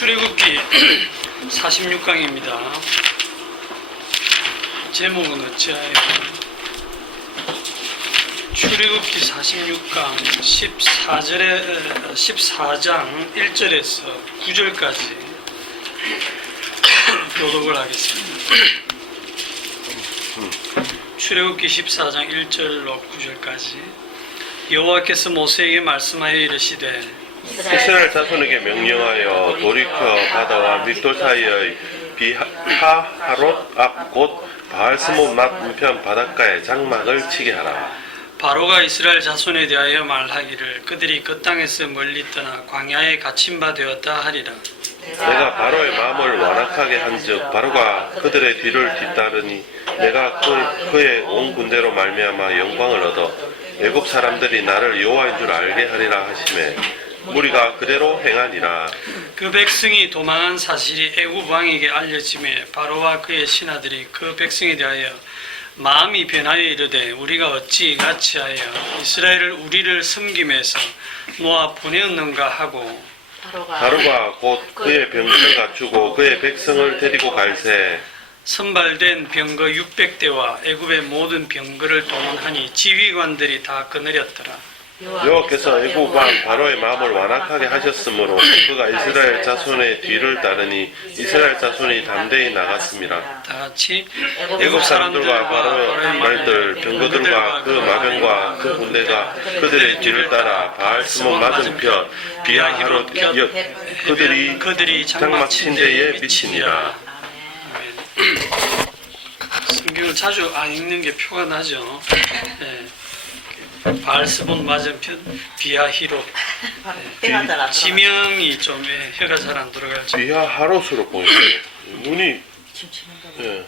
출애굽기 46강입니다. 제목은 어찌하여 출애굽기 46강 14장 1절에서 9절까지 교독을 하겠습니다. 출애굽기 14장 1절로 9절까지. 여호와께서 모세에게 말씀하여 이르시되 이스라엘 자손에게 명령하여 돌이켜 바다와 밑돌 사이의 비하하롯 앞 곧 바알스몬 맞은편 바닷가에 장막을 치게 하라. 바로가 이스라엘 자손에 대하여 말하기를 그들이 그 땅에서 멀리 떠나 광야에 갇힌 바 되었다 하리라. 내가 바로의 마음을 완악하게 한즉 바로가 그들의 뒤를 뒤따르니 내가 그의 온 군대로 말미암아 영광을 얻어 애굽 사람들이 나를 여호와인 줄 알게 하리라 하시매 무리가 그대로 행하니라. 그 백성이 도망한 사실이 애굽 왕에게 알려지매 바로와 그의 신하들이 그 백성에 대하여 마음이 변하여 이르되 우리가 어찌 이같이 하여 이스라엘을 우리를 섬김에서 놓아 보내었는가 하고 바로가 곧 그의 병거를 갖추고 그의 백성을 데리고 갈새 선발된 병거 600대와 애굽의 모든 병거를 동원하니 지휘관들이 다 거느렸더라. 여호와께서 애굽 왕 바로의 마음을 완악하게 하셨으므로 그가 이스라엘 자손의 뒤를 따르니 이스라엘 자손이 담대히 나갔습니다. 다 같이 애굽 사람들과 바로의 말들 병거들과 그 마병과 그 군대가 그들의 뒤를 따라 바알스몬 맞은편 비하히롯 곁 그들이 장막 친 데에 미치니라. 성경을 자주 안 읽는 게 표가 나죠. 네. 바알스몬 맞은편 비하히롯. 지명이 좀 혀가 잘 안 들어가죠. 비하하롯으로 보이죠. 눈이 예.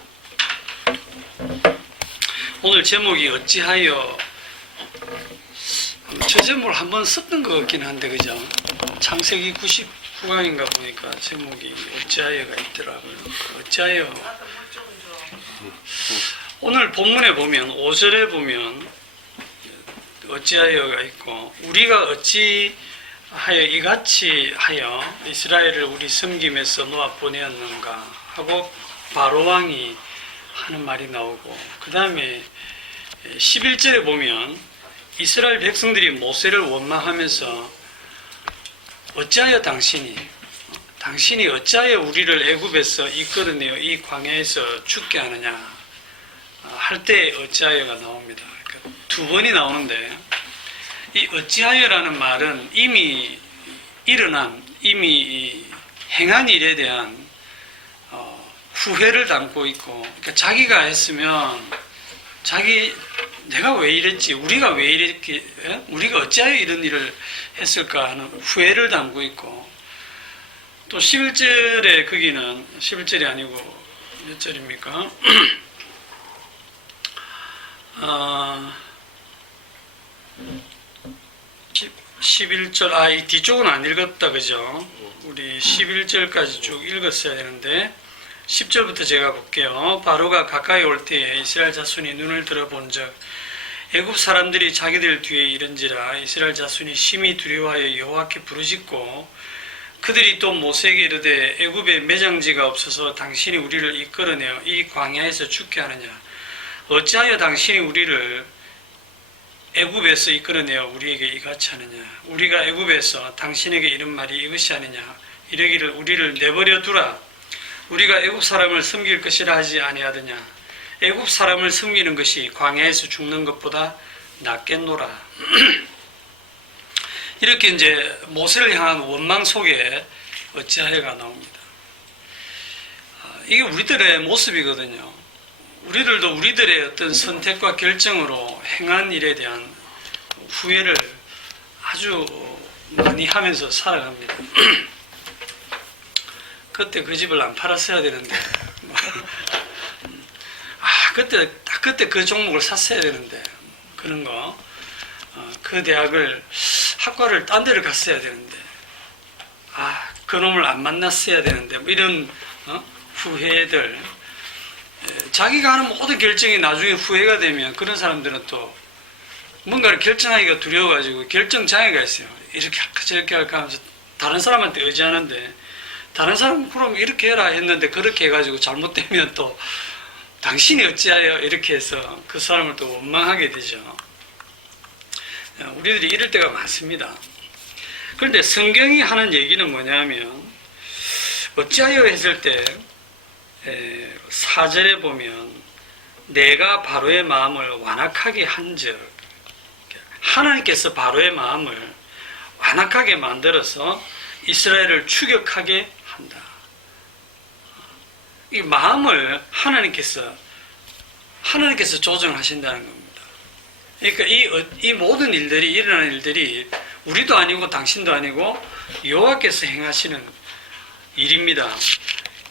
오늘 제목이 어찌하여, 저 제목을 한번 썼던 것 같긴 한데 그죠? 창세기 99강인가 보니까 제목이 어찌하여가 있더라고요. 어찌하여. 오늘 본문에 보면 5절에 보면 어찌하여가 있고 우리가 어찌하여 이같이 하여 이스라엘을 우리 섬김에서 놓아 보내었는가 하고 바로왕이 하는 말이 나오고, 그 다음에 11절에 보면 이스라엘 백성들이 모세를 원망하면서 어찌하여 당신이 어찌하여 우리를 애굽에서 이끌어내어 이 광야에서 죽게 하느냐 할 때 어찌하여가 나옵니다. 그러니까 두 번이 나오는데 이 어찌하여라는 말은 이미 일어난, 이미 행한 일에 대한 후회를 담고 있고, 그러니까 자기가 했으면 내가 왜 이랬지, 우리가 왜 이랬기, 우리가 어찌하여 이런 일을 했을까 하는 후회를 담고 있고, 또 11절에 거기는 11절이 아니고 몇 절입니까? 11절, 이 뒤쪽은 안 읽었다, 그죠? 우리 11절까지 쭉 읽었어야 되는데, 10절부터 제가 볼게요. 바로가 가까이 올 때에 이스라엘 자손이 눈을 들어본 적 애굽 사람들이 자기들 뒤에 이른지라 이스라엘 자손이 심히 두려워하여 여호와께 부르짖고 그들이 또 모세에게 이르되 애굽에 매장지가 없어서 당신이 우리를 이끌어내어 이 광야에서 죽게 하느냐 어찌하여 당신이 우리를 애굽에서 이끌어내어 우리에게 이같이 하느냐 우리가 애굽에서 당신에게 이런 말이 이것이 아니냐 이러기를 우리를 내버려 두라 우리가 애굽 사람을 섬길 것이라 하지 아니하더냐 애굽 사람을 섬기는 것이 광야에서 죽는 것보다 낫겠노라. 이렇게 이제 모세를 향한 원망 속에 어찌하여가 나옵니다. 이게 우리들의 모습이거든요. 우리들도 우리들의 어떤 선택과 결정으로 행한 일에 대한 후회를 아주 많이 하면서 살아갑니다. 그때 그 집을 안 팔았어야 되는데, 그때 그 종목을 샀어야 되는데, 그런 거, 그 대학을, 학과를 딴 데를 갔어야 되는데, 그 놈을 안 만났어야 되는데, 뭐 이런, 후회들, 자기가 하는 모든 결정이 나중에 후회가 되면 그런 사람들은 또 뭔가를 결정하기가 두려워가지고 결정 장애가 있어요. 이렇게 할까 저렇게 할까 하면서 다른 사람한테 의지하는데 다른 사람은 그럼 이렇게 해라 했는데 그렇게 해가지고 잘못되면 또 당신이 어찌하여 이렇게 해서 그 사람을 또 원망하게 되죠. 우리들이 이럴 때가 많습니다. 그런데 성경이 하는 얘기는 뭐냐면 어찌하여 했을 때 4절에 보면 내가 바로의 마음을 완악하게 한즉 하나님께서 바로의 마음을 완악하게 만들어서 이스라엘을 추격하게 한다. 이 마음을 하나님께서 조정하신다는 겁니다. 그러니까 이 모든 일들이 일어나는 일들이 우리도 아니고 당신도 아니고 여호와께서 행하시는 일입니다.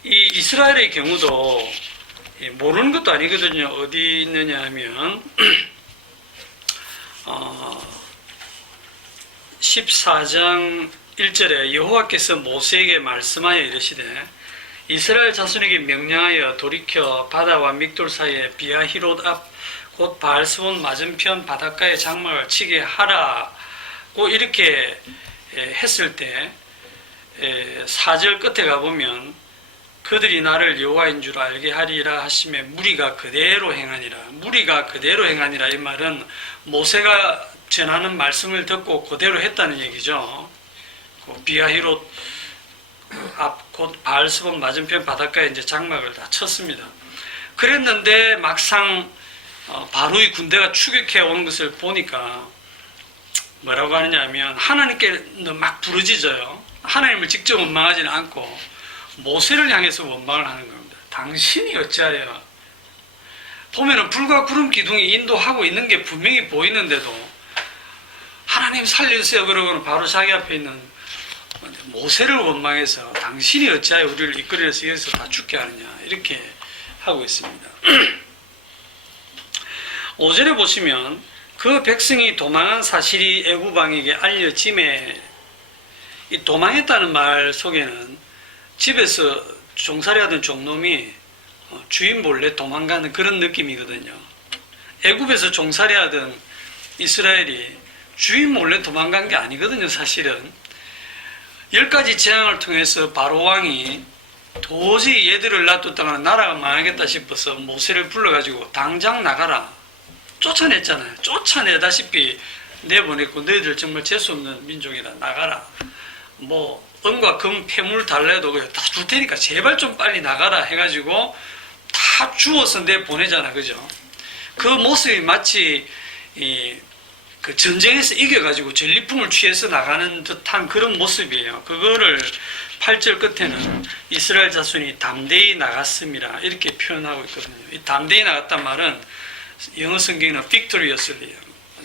이 이스라엘의 경우도 모르는 것도 아니거든요. 어디 있느냐 하면 14장 1절에 여호와께서 모세에게 말씀하여 이르시되 이스라엘 자손에게 명령하여 돌이켜 바다와 믹돌 사이에 비아히롯 앞 곧 바알스본 맞은편 바닷가에 장막을 치게 하라고 이렇게 했을 때 4절 끝에 가보면 그들이 나를 여호와인 줄 알게 하리라 하시매 무리가 그대로 행하니라. 이 말은 모세가 전하는 말씀을 듣고 그대로 했다는 얘기죠. 비아히롯 앞 곧 바알스본 맞은편 바닷가에 이제 장막을 다 쳤습니다. 그랬는데 막상 바로의 군대가 추격해 오는 것을 보니까 뭐라고 하느냐 하면 하나님께 막 부르짖어요. 하나님을 직접 원망하지는 않고 모세를 향해서 원망을 하는 겁니다. 당신이 어찌하여 보면은 불과 구름 기둥이 인도하고 있는 게 분명히 보이는데도 하나님 살려주세요 그러고는 바로 자기 앞에 있는 모세를 원망해서 당신이 어찌하여 우리를 이끌어내서 여기서 다 죽게 하느냐 이렇게 하고 있습니다. 5절에 보시면 그 백성이 도망한 사실이 애굽 왕에게 알려짐에 이 도망했다는 말 속에는 집에서 종살이하던 종놈이 주인 몰래 도망가는 그런 느낌이거든요. 애굽에서 종살이하던 이스라엘이 주인 몰래 도망간 게 아니거든요. 사실은 10가지 재앙을 통해서 바로 왕이 도저히 얘들을 놔뒀다가 나라가 망하겠다 싶어서 모세를 불러가지고 당장 나가라 쫓아냈잖아요. 쫓아내다시피 내보냈고 너희들 정말 재수없는 민족이라 나가라. 뭐 은과 금 폐물 달래도 다 줄 테니까 제발 좀 빨리 나가라 해가지고 다 주워서 내보내잖아. 그죠? 그 모습이 마치 그 전쟁에서 이겨가지고 전리품을 취해서 나가는 듯한 그런 모습이에요. 그거를 8절 끝에는 이스라엘 자손이 담대히 나갔습니다. 이렇게 표현하고 있거든요. 이 담대히 나갔단 말은 영어 성경에는 victoriously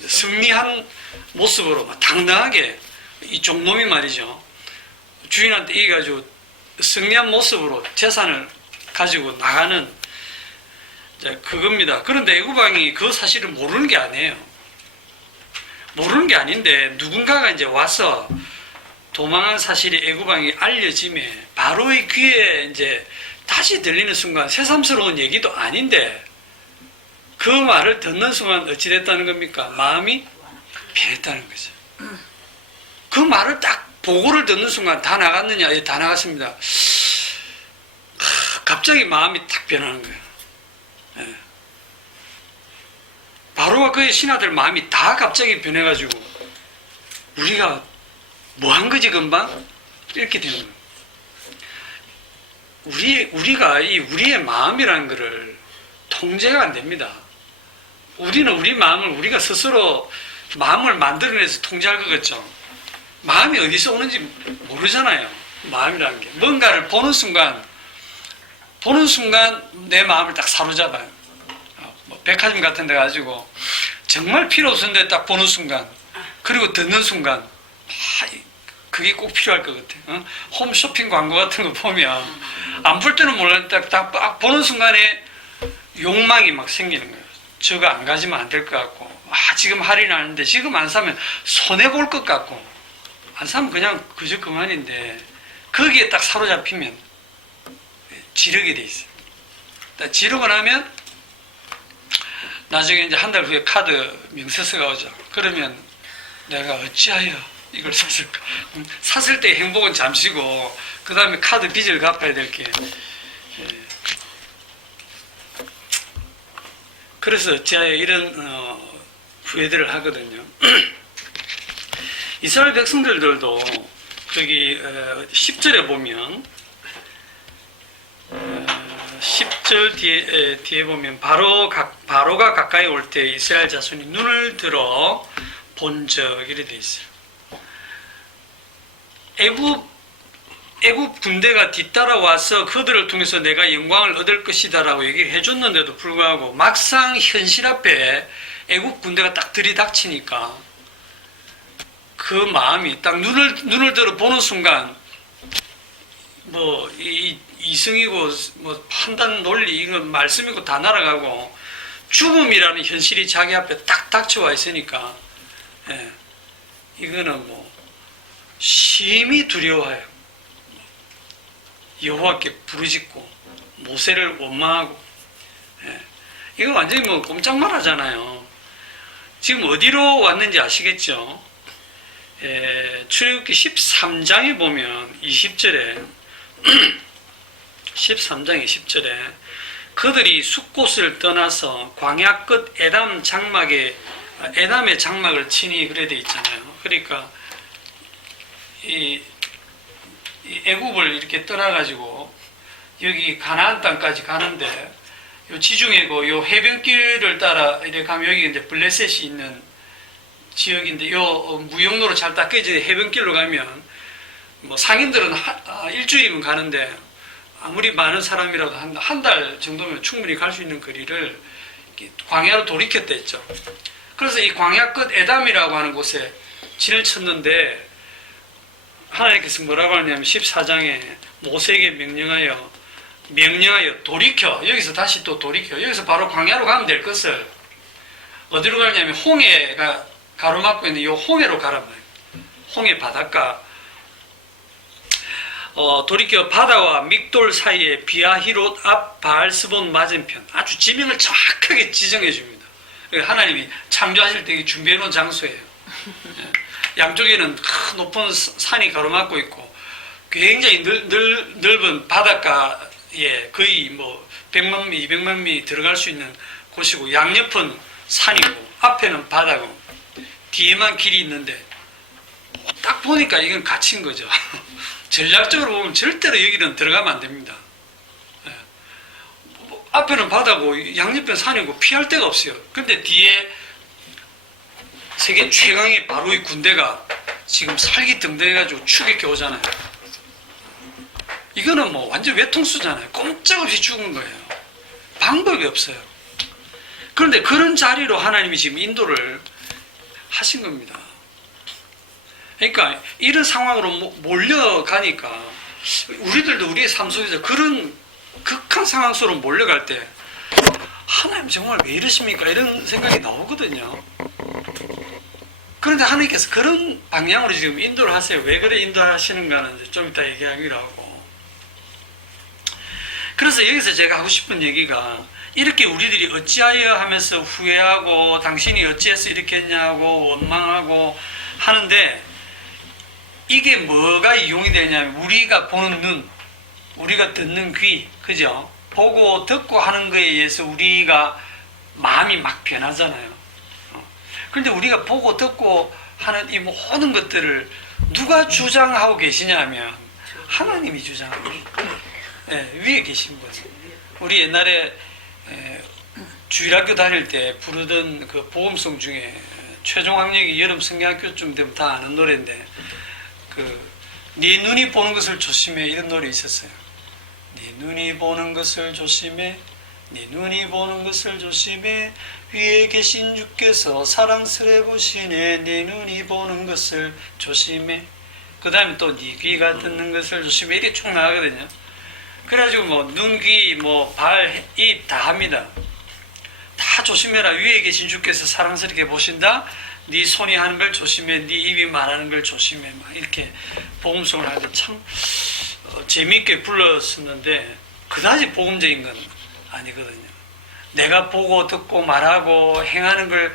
승리한 모습으로 막 당당하게 이 종놈이 말이죠. 주인한테 이겨가지고 승리한 모습으로 재산을 가지고 나가는 그겁니다. 그런데 애굽 왕이 그 사실을 모르는 게 아니에요. 모르는 게 아닌데 누군가가 이제 와서 도망한 사실이 애굽 왕이 알려짐에 바로의 귀에 이제 다시 들리는 순간 새삼스러운 얘기도 아닌데 그 말을 듣는 순간 어찌 됐다는 겁니까? 마음이 변했다는 거죠. 그 말을 딱 보고를 듣는 순간 다 나갔느냐? 예, 다 나갔습니다. 갑자기 마음이 딱 변하는 거예요. 예. 바로와 그의 신하들 마음이 다 갑자기 변해가지고 우리가 뭐 한 거지 금방? 이렇게 되는 거예요. 우리가 우리의 마음이라는 것을 통제가 안 됩니다. 우리는 우리 마음을 우리가 스스로 마음을 만들어내서 통제할 것 같죠. 마음이 어디서 오는지 모르잖아요. 마음이라는 게 뭔가를 보는 순간 내 마음을 딱 사로잡아요. 뭐 백화점 같은 데 가지고 정말 필요 없었는데 딱 보는 순간 그리고 듣는 순간 그게 꼭 필요할 것 같아요. 홈쇼핑 광고 같은 거 보면 안 볼 때는 몰랐는데 딱 보는 순간에 욕망이 막 생기는 거예요. 저거 안 가지면 안 될 것 같고 지금 할인하는데 지금 안 사면 손해볼 것 같고 안 사면 그냥 그저 그만인데 거기에 딱 사로잡히면 지르게 돼 있어요. 딱 지르고 나면 나중에 이제 한 달 후에 카드 명세서가 오죠. 그러면 내가 어찌하여 이걸 샀을까? 샀을 때 행복은 잠시고 그 다음에 카드 빚을 갚아야 될 게. 그래서 제가 이런 후회들을 하거든요. 이스라엘 백성들도 거기 10절에 보면 10절 뒤에 보면 바로가 가까이 올 때 이스라엘 자손이 눈을 들어 본적 이래 돼 있어요. 애굽 군대가 뒤따라와서 그들을 통해서 내가 영광을 얻을 것이다라고 얘기를 해줬는데도 불구하고 막상 현실 앞에 애굽 군대가 딱 들이닥치니까 그 마음이 딱 눈을 들어 보는 순간 뭐 이승이고 뭐 판단 논리 이거 말씀이고 다 날아가고 죽음이라는 현실이 자기 앞에 딱 닥쳐와 있으니까 이거는 뭐 심히 두려워해요. 여호와께 부르짖고 모세를 원망하고 이거 완전히 뭐 꼼짝말 하잖아요. 지금 어디로 왔는지 아시겠죠? 출애굽기 13장에 보면 20절에 13장 20절에 그들이 숫곳을 떠나서 광야 끝 에담의 장막을 치니 그래 돼 있잖아요. 그러니까 이 애굽을 이렇게 떠나가지고 여기 가나안 땅까지 가는데 요 지중해고 요 해변길을 따라 이렇게 가면 여기 이제 블레셋이 있는 지역인데 요 무역로로 잘 닦여진 해변길로 가면 뭐 상인들은 일주일이면 가는데 아무리 많은 사람이라도 한 달 정도면 충분히 갈 수 있는 거리를 광야로 돌이켰다 했죠. 그래서 이 광야 끝 에담이라고 하는 곳에 진을 쳤는데 하나님께서 뭐라고 하냐면 14장에 모세에게 명령하여 돌이켜 여기서 다시 또 돌이켜 여기서 바로 광야로 가면 될 것을 어디로 가냐면 홍해가 가로막고 있는 이 홍해로 가란 말이에요. 홍해 바닷가 돌이켜 바다와 믹돌 사이에 비아히롯 앞 바알스본 맞은편 아주 지명을 정확하게 지정해 줍니다. 하나님이 창조하실 때 준비해 놓은 장소예요. 양쪽에는 큰 높은 산이 가로막고 있고 굉장히 넓은 바닷가에 거의 뭐 100만 미, 200만 미 들어갈 수 있는 곳이고 양옆은 산이고 앞에는 바다고 뒤에만 길이 있는데 딱 보니까 이건 갇힌 거죠. 전략적으로 보면 절대로 여기는 들어가면 안 됩니다. 앞에는 바다고 양옆에는 산이고 피할 데가 없어요. 근데 뒤에 세계 최강의 바로의 군대가 지금 살기등등해가지고 추격해 오잖아요. 이거는 뭐 완전 외통수잖아요. 꼼짝없이 죽은 거예요. 방법이 없어요. 그런데 그런 자리로 하나님이 지금 인도를 하신 겁니다. 그러니까 이런 상황으로 몰려가니까 우리들도 우리의 삶 속에서 그런 극한 상황 속으로 몰려갈 때 하나님 정말 왜 이러십니까? 이런 생각이 나오거든요. 그런데 하나님께서 그런 방향으로 지금 인도를 하세요. 왜 그래 인도하시는가는 좀 이따 얘기하기로 하고. 그래서 여기서 제가 하고 싶은 얘기가 이렇게 우리들이 어찌하여 하면서 후회하고 당신이 어찌해서 이렇게 했냐고 원망하고 하는데 이게 뭐가 이용이 되냐면 우리가 보는 눈, 우리가 듣는 귀, 그죠? 보고 듣고 하는 거에 의해서 우리가 마음이 막 변하잖아요. 그런데 우리가 보고 듣고 하는 이 모든 것들을 누가 주장하고 계시냐면 하나님이 주장하고 위에 계신 거죠. 우리 옛날에 주일학교 다닐 때 부르던 그 복음송 중에 최종학력이 여름 성경학교쯤 되면 다 아는 노래인데 네 눈이 보는 것을 조심해 이런 노래 있었어요. 네 눈이 보는 것을 조심해 네 눈이 보는 것을 조심해 위에 계신 주께서 사랑스레 보시네 네 눈이 보는 것을 조심해 그 다음에 또 네 귀가 듣는 것을 조심해 이렇게 쭉 나가거든요. 그래가지고 뭐 눈, 귀, 뭐 발, 입 다 합니다. 다 조심해라. 위에 계신 주께서 사랑스럽게 보신다. 네 손이 하는 걸 조심해. 네 입이 말하는 걸 조심해. 막 이렇게 복음송을 하는데 참 재미있게 불렀었는데 그다지 복음적인 건 아니거든요. 내가 보고 듣고 말하고 행하는 걸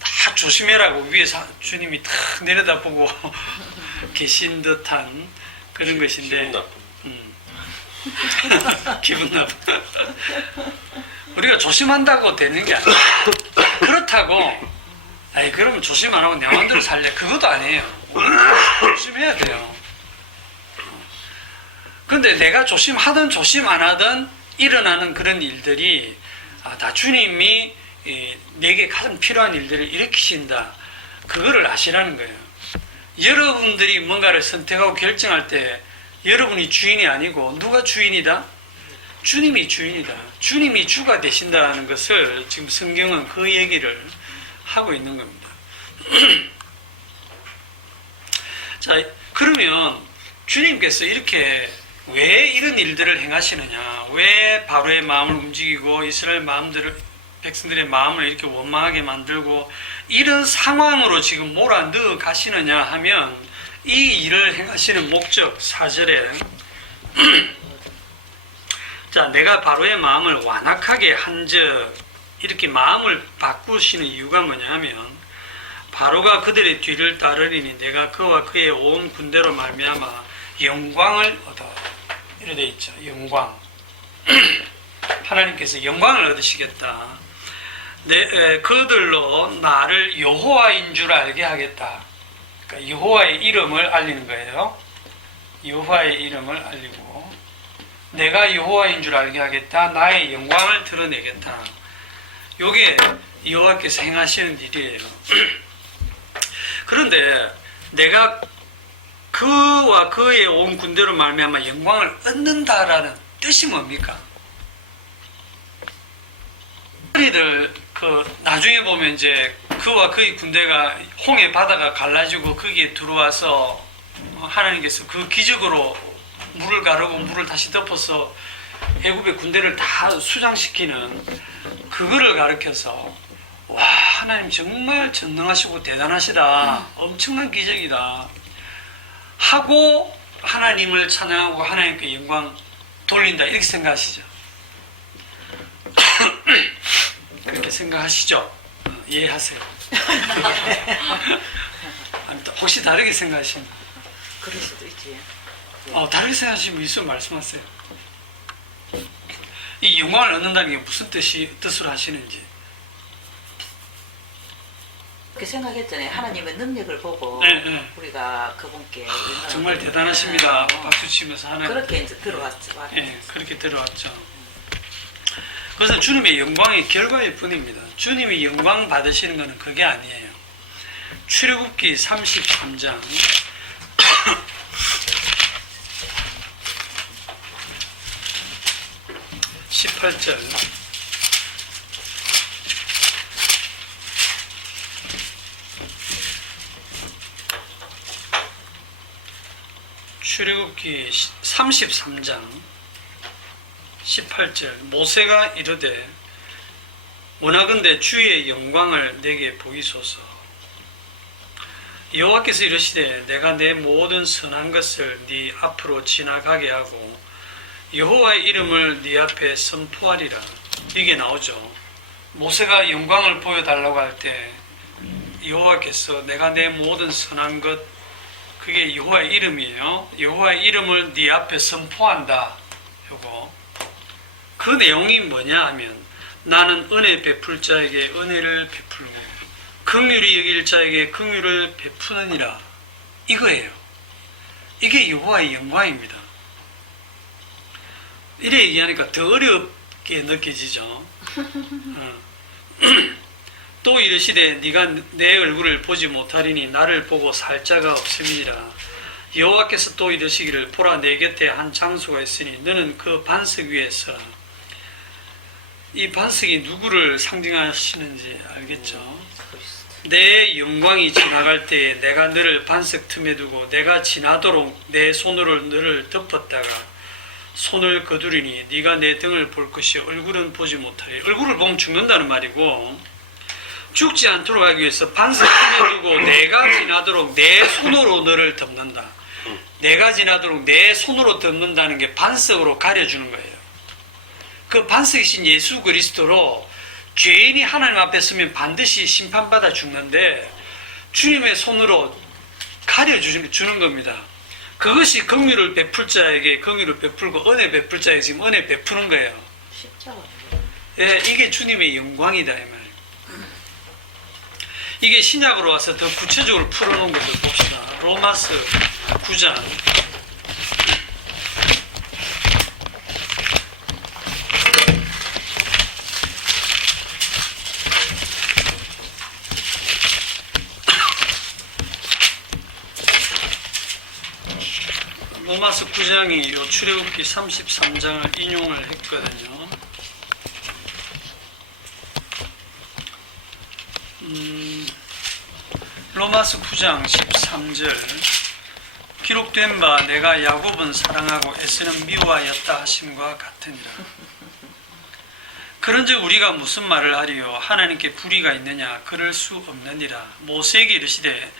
다 딱 조심해라고 위에서 주님이 탁 내려다보고 계신 듯한 그런 것인데 기분 나빠. 우리가 조심한다고 되는 게 아니에요. 그렇다고 아이 그러면 조심 안 하고 내 마음대로 살래 그것도 아니에요. 조심해야 돼요. 근데 내가 조심하든 조심 안 하든 일어나는 그런 일들이 다 주님이 내게 가장 필요한 일들을 일으키신다. 그거를 아시라는 거예요. 여러분들이 뭔가를 선택하고 결정할 때 여러분이 주인이 아니고 누가 주인이다? 주님이 주인이다. 주님이 주가 되신다는 것을 지금 성경은 그 얘기를 하고 있는 겁니다. 자, 그러면 주님께서 이렇게 왜 이런 일들을 행하시느냐? 왜 바로의 마음을 움직이고 이스라엘 백성들의 마음을 이렇게 원망하게 만들고 이런 상황으로 지금 몰아넣어 가시느냐 하면 이 일을 행하시는 목적 4절에 자, 내가 바로의 마음을 완악하게 한즉 이렇게 마음을 바꾸시는 이유가 뭐냐 하면 바로가 그들의 뒤를 따르리니 내가 그와 그의 온 군대로 말미암아 영광을 얻어 이렇게 돼 있죠. 영광. 하나님께서 영광을 얻으시겠다. 그들로 나를 여호와인 줄 알게 하겠다. 그러니까 여호와의 이름을 알리는 거예요. 여호와의 이름을 알리고 내가 여호와인 줄 알게 하겠다. 나의 영광을 드러내겠다. 요게 여호와께서 행하시는 일이에요. 그런데 내가 그와 그의 온 군대로 말미암아 영광을 얻는다라는 뜻이 뭡니까? 우리들 나중에 보면 이제 그와 그의 군대가 홍해 바다가 갈라지고 거기에 들어와서 하나님께서 그 기적으로 물을 가르고 물을 다시 덮어서 애굽의 군대를 다 수장시키는 그거를 가르쳐서 와 하나님 정말 전능하시고 대단하시다. 엄청난 기적이다. 하고 하나님을 찬양하고 하나님께 영광 돌린다. 이렇게 생각하시죠. 그렇게 생각하시죠? 이해하세요. 혹시 다르게 생각하시면 그럴 수도 있지. 다르게 생각하시면 있으면 말씀하세요. 이 영광을 얻는다는 게 무슨 뜻으로 하시는지. 그렇게 생각했잖아요. 하나님의 능력을 보고 네. 우리가 그분께 정말 대단하십니다. 박수 치면서 하나님. 그렇게 이제 들어왔죠. 네, 그렇게 들어왔죠. 그래서 주님의 영광의 결과일 뿐입니다. 주님이 영광 받으시는 것은 그게 아니에요. 출애굽기 33장 18절 출애굽기 33장 18절 모세가 이르되 원하건대 주의 영광을 내게 보이소서. 여호와께서 이르시되 내가 내 모든 선한 것을 네 앞으로 지나가게 하고 여호와의 이름을 네 앞에 선포하리라. 이게 나오죠. 모세가 영광을 보여달라고 할 때 여호와께서 내가 내 모든 선한 것 그게 여호와의 이름이에요. 여호와의 이름을 네 앞에 선포한다. 요거 그 내용이 뭐냐 하면 나는 은혜 베풀 자에게 은혜를 베풀고 긍휼히 여길 자에게 긍휼을 베푸느니라. 이거예요. 이게 여호와의 영광입니다. 이래 얘기하니까 더 어렵게 느껴지죠. 또 이르시되 네가 내 얼굴을 보지 못하리니 나를 보고 살 자가 없음이니라. 여호와께서 또 이르시기를 보라 내 곁에 한 장소가 있으니 너는 그 반석 위에서 이 반석이 누구를 상징하시는지 알겠죠? 내 영광이 지나갈 때에 내가 너를 반석 틈에 두고 내가 지나도록 내 손으로 너를 덮었다가 손을 거두리니 네가 내 등을 볼 것이 얼굴은 보지 못하리. 얼굴을 보면 죽는다는 말이고 죽지 않도록 하기 위해서 반석 틈에 두고 내가 지나도록 내 손으로 너를 덮는다. 내가 지나도록 내 손으로 덮는다는 게 반석으로 가려주는 거예요. 그 반석이신 예수 그리스도로 죄인이 하나님 앞에 서면 반드시 심판받아 죽는데 주님의 손으로 가려주는 겁니다. 그것이 긍휼을 베풀 자에게 긍휼을 베풀고 은혜 베풀 자에게 지금 은혜 베푸는 거예요. 십자가. 예, 이게 주님의 영광이다 이 말이에요. 이게 신약으로 와서 더 구체적으로 풀어놓은 것을 봅시다. 로마서 9장 로마서 9장이 요 출애굽기 33장을 인용을 했거든요. 로마서 9장 13절 기록된 바 내가 야곱은 사랑하고 에서는 미워하였다 하심과 같으니라. 그런즉 우리가 무슨 말을 하리요 하나님께 불의가 있느냐 그럴 수 없느니라. 모세에게 이르시되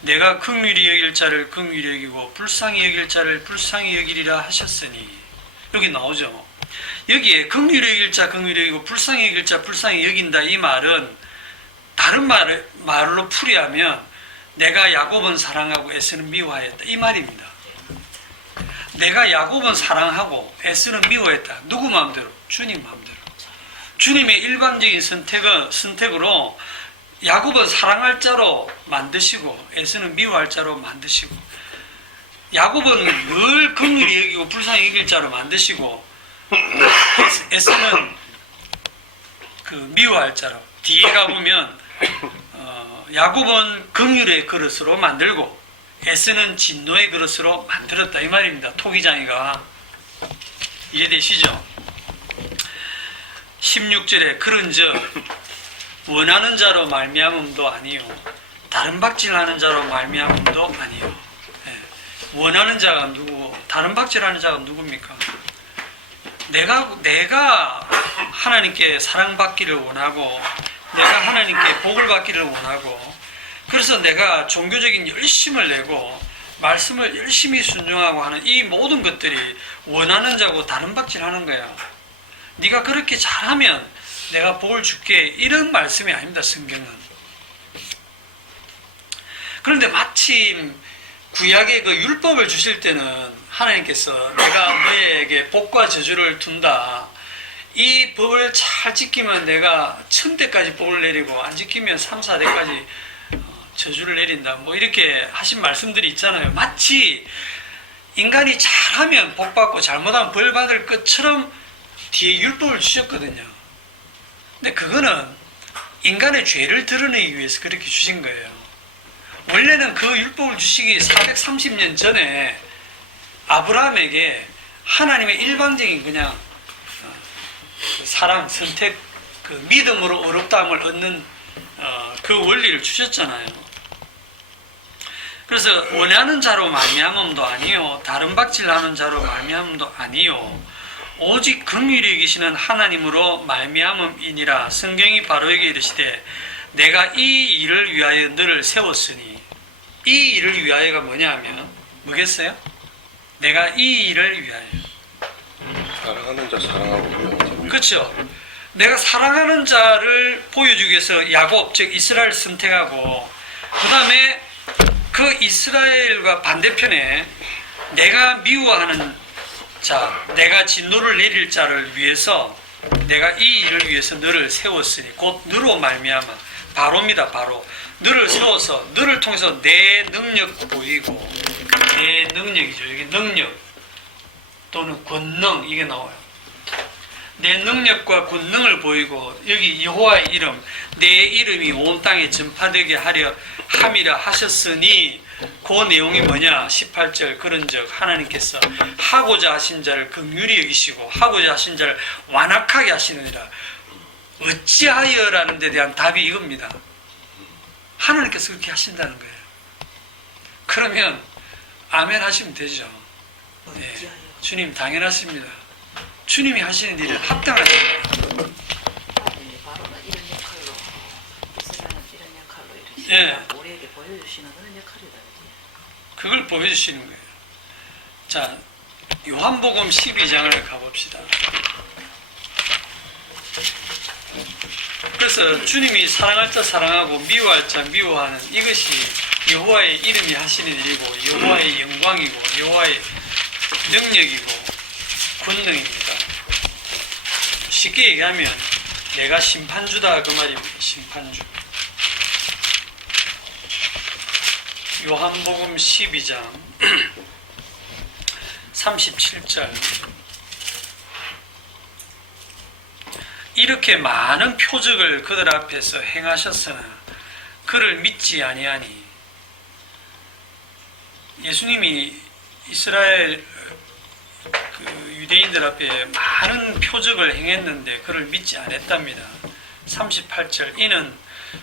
내가 긍휼히 여길 자를 긍휼히 여기고 불쌍히 여길 자를 불쌍히 여기리라 하셨으니 여기 나오죠. 여기에 긍휼히 여길 자 긍휼히 여기고 불쌍히 여길 자 불쌍히 여긴다 이 말은 다른 말로 풀이하면 내가 야곱은 사랑하고 에서는 미워하였다 이 말입니다. 내가 야곱은 사랑하고 에서는 미워했다. 누구 마음대로? 주님 마음대로. 주님의 일방적인 선택으로 야곱은 사랑할 자로 만드시고 에서는 미워할 자로 만드시고 야곱은 늘 긍휼히 여기고 불쌍히 여길 자로 만드시고 에서는 그 미워할 자로. 뒤에 가보면 야곱은 긍휼의 그릇으로 만들고 에서는 진노의 그릇으로 만들었다 이 말입니다. 토기장이가. 이해되시죠? 16절에 그런즉 원하는 자로 말미암음도 아니요 다른 박질하는 자로 말미암음도 아니요. 원하는 자가 누구? 다른 박질하는 자가 누굽니까? 내가 하나님께 사랑받기를 원하고 내가 하나님께 복을 받기를 원하고 그래서 내가 종교적인 열심을 내고 말씀을 열심히 순종하고 하는 이 모든 것들이 원하는 자고 다른 박질하는 거야. 네가 그렇게 잘하면 내가 복을 줄게 이런 말씀이 아닙니다. 성경은. 그런데 마침 구약의 그 율법을 주실 때는 하나님께서 내가 너에게 복과 저주를 둔다. 이 법을 잘 지키면 내가 1000대까지 복을 내리고 안 지키면 3, 4대까지 저주를 내린다. 뭐 이렇게 하신 말씀들이 있잖아요. 마치 인간이 잘하면 복 받고 잘못하면 벌 받을 것처럼 뒤에 율법을 주셨거든요. 근데 그거는 인간의 죄를 드러내기 위해서 그렇게 주신 거예요. 원래는 그 율법을 주시기 430년 전에 아브라함에게 하나님의 일방적인 그냥 사랑, 선택, 그 믿음으로 어렵다함을 얻는 그 원리를 주셨잖아요. 그래서 원하는 자로 말미암음도 아니요 다른 박질하는 자로 말미암음도 아니요 오직 긍휼히 여기시는 하나님으로 말미암음이니라. 성경이 바로에게 이르시되 내가 이 일을 위하여 너를 세웠으니 이 일을 위하여가 뭐냐 하면 뭐겠어요? 내가 이 일을 위하여 사랑하는 자 사랑하고 그렇죠. 내가 사랑하는 자를 보여주기 위해서 야곱 즉 이스라엘 선택하고 그 다음에 그 이스라엘과 반대편에 내가 미워하는 자, 내가 진노를 내릴 자를 위해서 내가 이 일을 위해서 너를 세웠으니 곧 너로 말미암아 바로입니다. 바로 너를 세워서 너를 통해서 내 능력 보이고 내 능력이죠. 이게 능력 또는 권능 이게 나와요. 내 능력과 권능을 보이고 여기 여호와의 이름 내 이름이 온 땅에 전파되게 하려 함이라 하셨으니 그 내용이 뭐냐 18절 그런즉 하나님께서 하고자 하신 자를 긍휼히 여기시고 하고자 하신 자를 완악하게 하시느니라. 어찌하여라는 데 대한 답이 이겁니다. 하나님께서 그렇게 하신다는 거예요. 그러면 아멘 하시면 되죠. 네. 주님 당연하십니다. 주님이 하시는 일은 합당하십니다. 바로는 이런 역할로 이스라엘은 이런 역할로 이렇게 예. 우리에게 보여주시는 그런 역할이다. 그걸 보여주시는 거예요. 자, 요한복음 12장을 가봅시다. 그래서 주님이 사랑할 자 사랑하고 미워할 자 미워하는 이것이 여호와의 이름이 하시는 일이고 여호와의 영광이고 여호와의 능력이고 권능입니다. 쉽게 얘기하면 내가 심판주다 그 말입니다. 심판주. 요한복음 12장 37절 이렇게 많은 표적을 그들 앞에서 행하셨으나 그를 믿지 아니하니. 예수님이 이스라엘 유대인들 앞에 많은 표적을 행했는데 그를 믿지 않았답니다. 38절 이는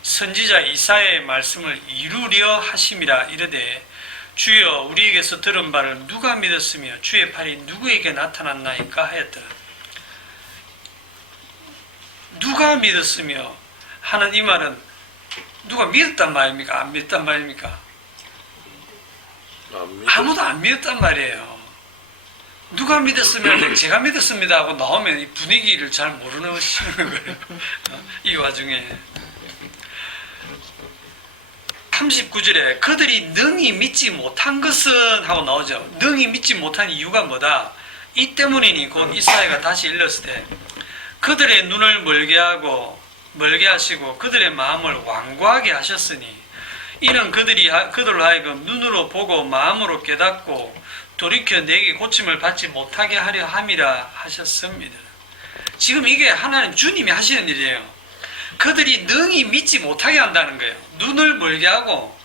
선지자 이사야의 말씀을 이루려 하심이라 이르되 주여 우리에게서 들은 바를 누가 믿었으며 주의 팔이 누구에게 나타났나이까 하였더라. 누가 믿었으며 하는 이 말은 누가 믿었단 말입니까? 안 믿었단 말입니까? 아무도 안 믿었단 말이에요. 누가 믿었으면 제가 믿었습니다 하고 나오면 이 분위기를 잘 모르시는 거예요. 이 와중에 39절에 그들이 능히 믿지 못한 것은 하고 나오죠. 능히 믿지 못한 이유가 뭐다? 이 때문이니 곧 이사야가 다시 일렀을 때 그들의 눈을 멀게 하시고 그들의 마음을 완고하게 하셨으니 이는 그들로 하여금 눈으로 보고 마음으로 깨닫고 돌이켜 내게 고침을 받지 못하게 하려 함이라 하셨습니다. 지금 이게 하나님 주님이 하시는 일이에요. 그들이 능히 믿지 못하게 한다는 거예요. 눈을 멀게 하고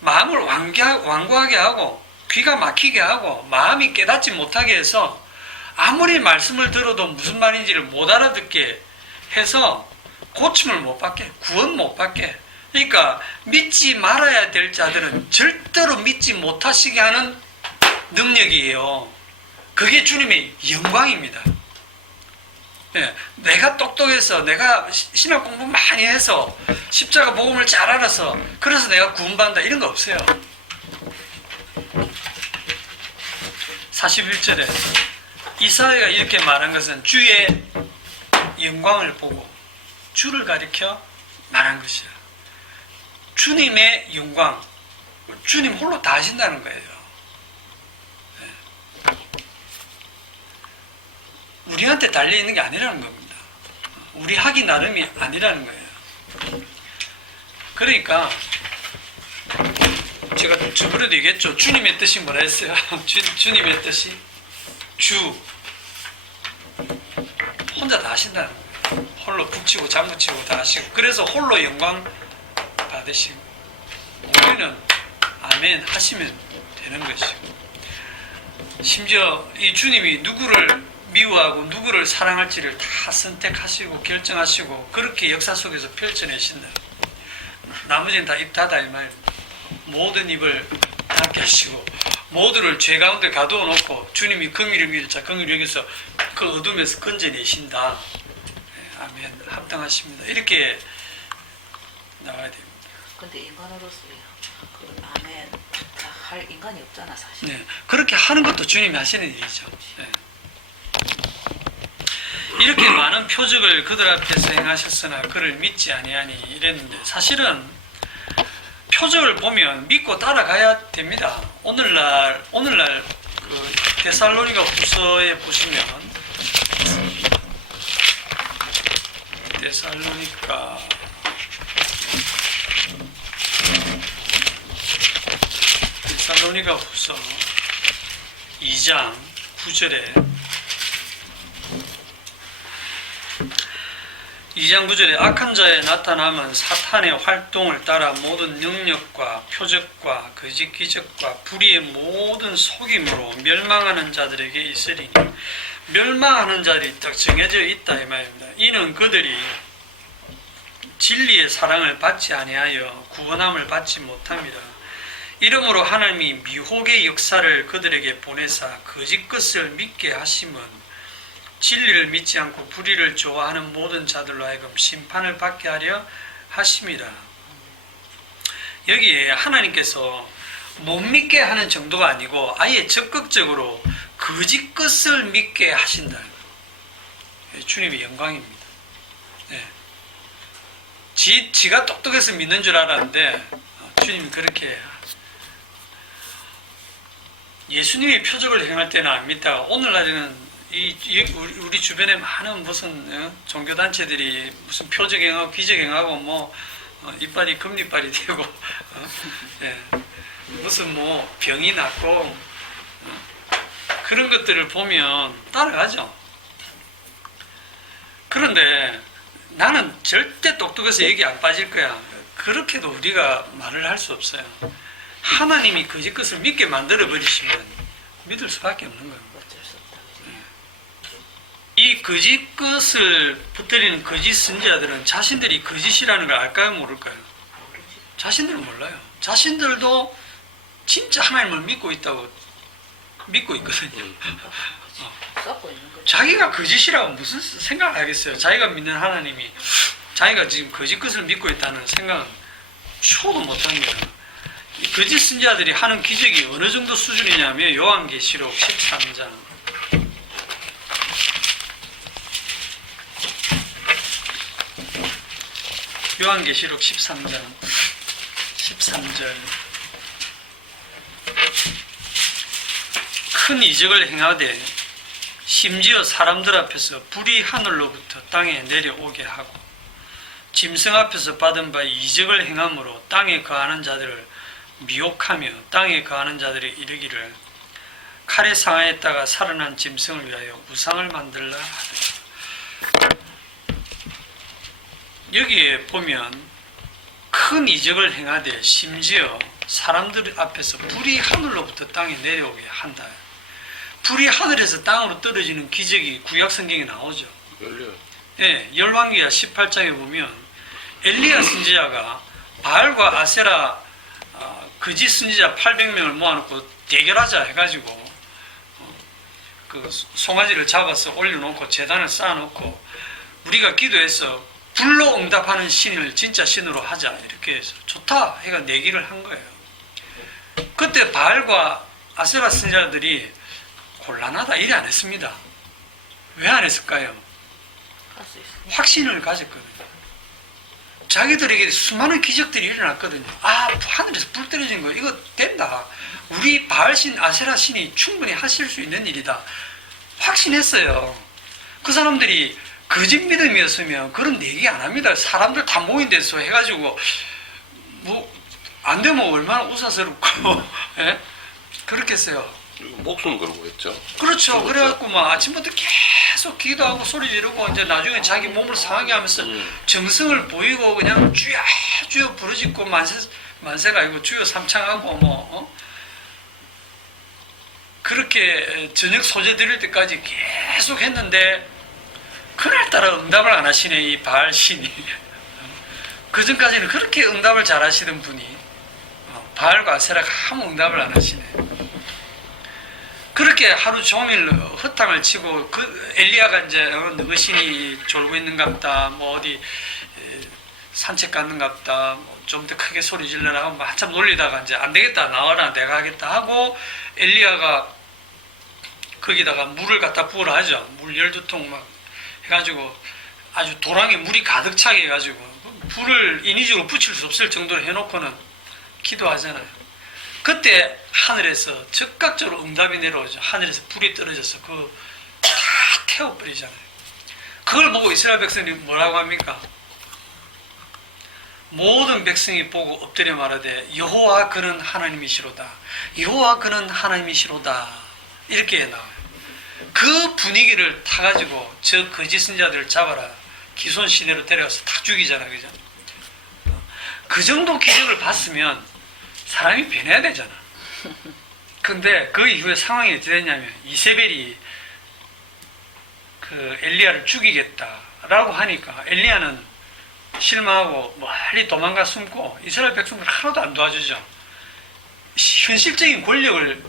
마음을 완고하게 하고 귀가 막히게 하고 마음이 깨닫지 못하게 해서 아무리 말씀을 들어도 무슨 말인지를 못 알아듣게 해서 고침을 못 받게, 구원 못 받게. 그러니까 믿지 말아야 될 자들은 절대로 믿지 못하시게 하는 능력이에요. 그게 주님의 영광입니다. 네, 내가 똑똑해서 내가 신학 공부 많이 해서 십자가 복음을 잘 알아서 그래서 내가 구원받는다 이런 거 없어요. 41절에 이사야가 이렇게 말한 것은 주의 영광을 보고 주를 가리켜 말한 것이야. 주님의 영광, 주님 홀로 다 하신다는 거예요. 우리한테 달려있는 게 아니라는 겁니다. 우리 하기 나름이 아니라는 거예요. 그러니까 제가 저번에도 얘기했죠. 주님의 뜻이 뭐라 했어요? 주님의 뜻이 주 혼자 다 하신다는 거예요. 홀로 북치고 장구치고 다 하시고 그래서 홀로 영광 받으시고 우리는 아멘 하시면 되는 것이고 심지어 이 주님이 누구를 미워하고 누구를 사랑할지를 다 선택하시고 결정하시고 그렇게 역사 속에서 펼쳐내신다. 나머지는 다 입 닫아 이 말입니다. 모든 입을 닫게 하시고 모두를 죄 가운데 가두어 놓고 주님이 긍휼을 여기자 긍휼을 여기서 그 어둠에서 건져내신다. 아멘. 합당하십니다. 이렇게 나와야 됩니다. 근데 인간으로서요. 그 아멘 할 인간이 없잖아 사실. 네, 그렇게 하는 것도 주님이 하시는 일이죠. 네. 이렇게 많은 표적을 그들 앞에서 행하셨으나 그를 믿지 아니하니 이랬는데 사실은 표적을 보면 믿고 따라가야 됩니다. 오늘날 그 데살로니가 후서에 보시면 데살로니가 후서 2장 9절에 2장 9절에 악한 자의 나타남은 사탄의 활동을 따라 모든 능력과 표적과 거짓 기적과 불의의 모든 속임으로 멸망하는 자들에게 있으리니 멸망하는 자들이 딱 정해져 있다 이 말입니다. 이는 그들이 진리의 사랑을 받지 아니하여 구원함을 받지 못합니다. 이러므로 하나님이 미혹의 역사를 그들에게 보내사 거짓 것을 믿게 하심은 진리를 믿지 않고 불의를 좋아하는 모든 자들로 하여금 심판을 받게 하려 하심이라. 여기에 하나님께서 못 믿게 하는 정도가 아니고 아예 적극적으로 거짓 것을 믿게 하신다. 주님의 영광입니다. 네. 지가 똑똑해서 믿는 줄 알았는데 주님이 그렇게 예수님이 표적을 행할 때는 안 믿다가 오늘날에는 우리 주변에 많은 무슨 종교단체들이 무슨 표적 행하고 기적 행하고 뭐 이빨이 금리빨이 되고 예, 무슨 뭐 병이 낫고 그런 것들을 보면 따라가죠. 그런데 나는 절대 똑똑해서 여기 안 빠질 거야. 그렇게도 우리가 말을 할 수 없어요. 하나님이 거짓 것을 믿게 만들어 버리시면 믿을 수밖에 없는 거예요. 어쩔 수 없다. 그죠? 이 거짓 것을 붙들이는 거짓 선지자들은 자신들이 거짓이라는 걸 알까요, 모를까요? 모르지. 자신들은 몰라요. 자신들도 진짜 하나님을 믿고 있다고 믿고 있거든요. 썩고 있는 거죠. 자기가 거짓이라고 무슨 생각을 하겠어요? 자기가 믿는 하나님이 자기가 지금 거짓 것을 믿고 있다는 생각은 초도 못합니다. 이 거짓 선지자들이 하는 기적이 어느 정도 수준이냐면 요한계시록 13장 요한계시록 13장 13절 큰 이적을 행하되 심지어 사람들 앞에서 불이 하늘로부터 땅에 내려오게 하고 짐승 앞에서 받은 바 이적을 행함으로 땅에 거하는 자들을 미혹하며 땅에 거하는 자들이 이르기를 칼에 상하였다가 살아난 짐승을 위하여 우상을 만들라 하더라. 여기에 보면 큰 이적을 행하되 심지어 사람들 앞에서 불이 하늘로부터 땅에 내려오게 한다. 불이 하늘에서 땅으로 떨어지는 기적이 구약 성경에 나오죠. 예, 열왕기하 18장에 보면 엘리야 선지자가 바알과 아세라 거짓 선지자 800명을 모아놓고 대결하자 해가지고 그 송아지를 잡아서 올려놓고 제단을 쌓아놓고 우리가 기도해서 불로 응답하는 신을 진짜 신으로 하자 이렇게 해서 좋다 해가 내기를 한 거예요. 그때 바알과 아세라 선지자들이 곤란하다 이래 안 했습니다. 왜 안 했을까요? 할 수 있어. 확신을 가졌거든요. 자기들에게 수많은 기적들이 일어났거든요. 아, 하늘에서 불 떨어진 거 이거 된다. 우리 바알신 아세라 신이 충분히 하실 수 있는 일이다. 확신했어요. 그 사람들이 거짓 믿음이었으면 그런 얘기 안 합니다. 사람들 다 모인 데서 해가지고 뭐 안 되면 얼마나 우사스럽고 예? 그렇겠어요. 목숨 걸고 했죠. 그렇죠. 그래갖고 막 아침부터 계속 기도하고 소리 지르고 이제 나중에 자기 몸을 상하게 하면서 정성을 보이고 그냥 주야 주여 부르짖고 만세가 아니고 주여 삼창하고 뭐 그렇게 저녁 소재 드릴 때까지 계속 했는데 그날따라 응답을 안 하시네 이 바알 신이. 그 전까지는 그렇게 응답을 잘 하시던 분이 바알과 아세라가 아무 응답을 안 하시네. 그렇게 하루 종일 허탕을 치고 그 엘리야가 이제 너희 신이 졸고 있는갑다 뭐 어디 산책 갔는갑다 뭐 좀 더 크게 소리 질러라 하고 한참 놀리다가 이제 안 되겠다 나와라 내가 하겠다 하고 엘리야가 거기다가 물을 갖다 부으라 하죠. 물 12통 막 해가지고 아주 도랑에 물이 가득 차게 해가지고 불을 인위적으로 붙일 수 없을 정도로 해놓고는 기도하잖아요. 그때 하늘에서 즉각적으로 응답이 내려오죠. 하늘에서 불이 떨어져서 그 다 태워버리잖아요. 그걸 보고 이스라엘 백성이 뭐라고 합니까? 모든 백성이 보고 엎드려 말하되 여호와 그는 하나님이시로다. 여호와 그는 하나님이시로다. 이렇게 나와요. 그 분위기를 타가지고 저 거짓 선지자들을 잡아라. 기손 시대로 데려가서 다 죽이잖아. 그죠? 그 정도 기적을 봤으면 사람이 변해야 되잖아. 근데 그 이후에 상황이 어떻게 됐냐면 이세벨이 그 엘리야를 죽이겠다라고 하니까 엘리야는 실망하고 멀리 도망가 숨고 이스라엘 백성들 하나도 안 도와주죠. 현실적인 권력을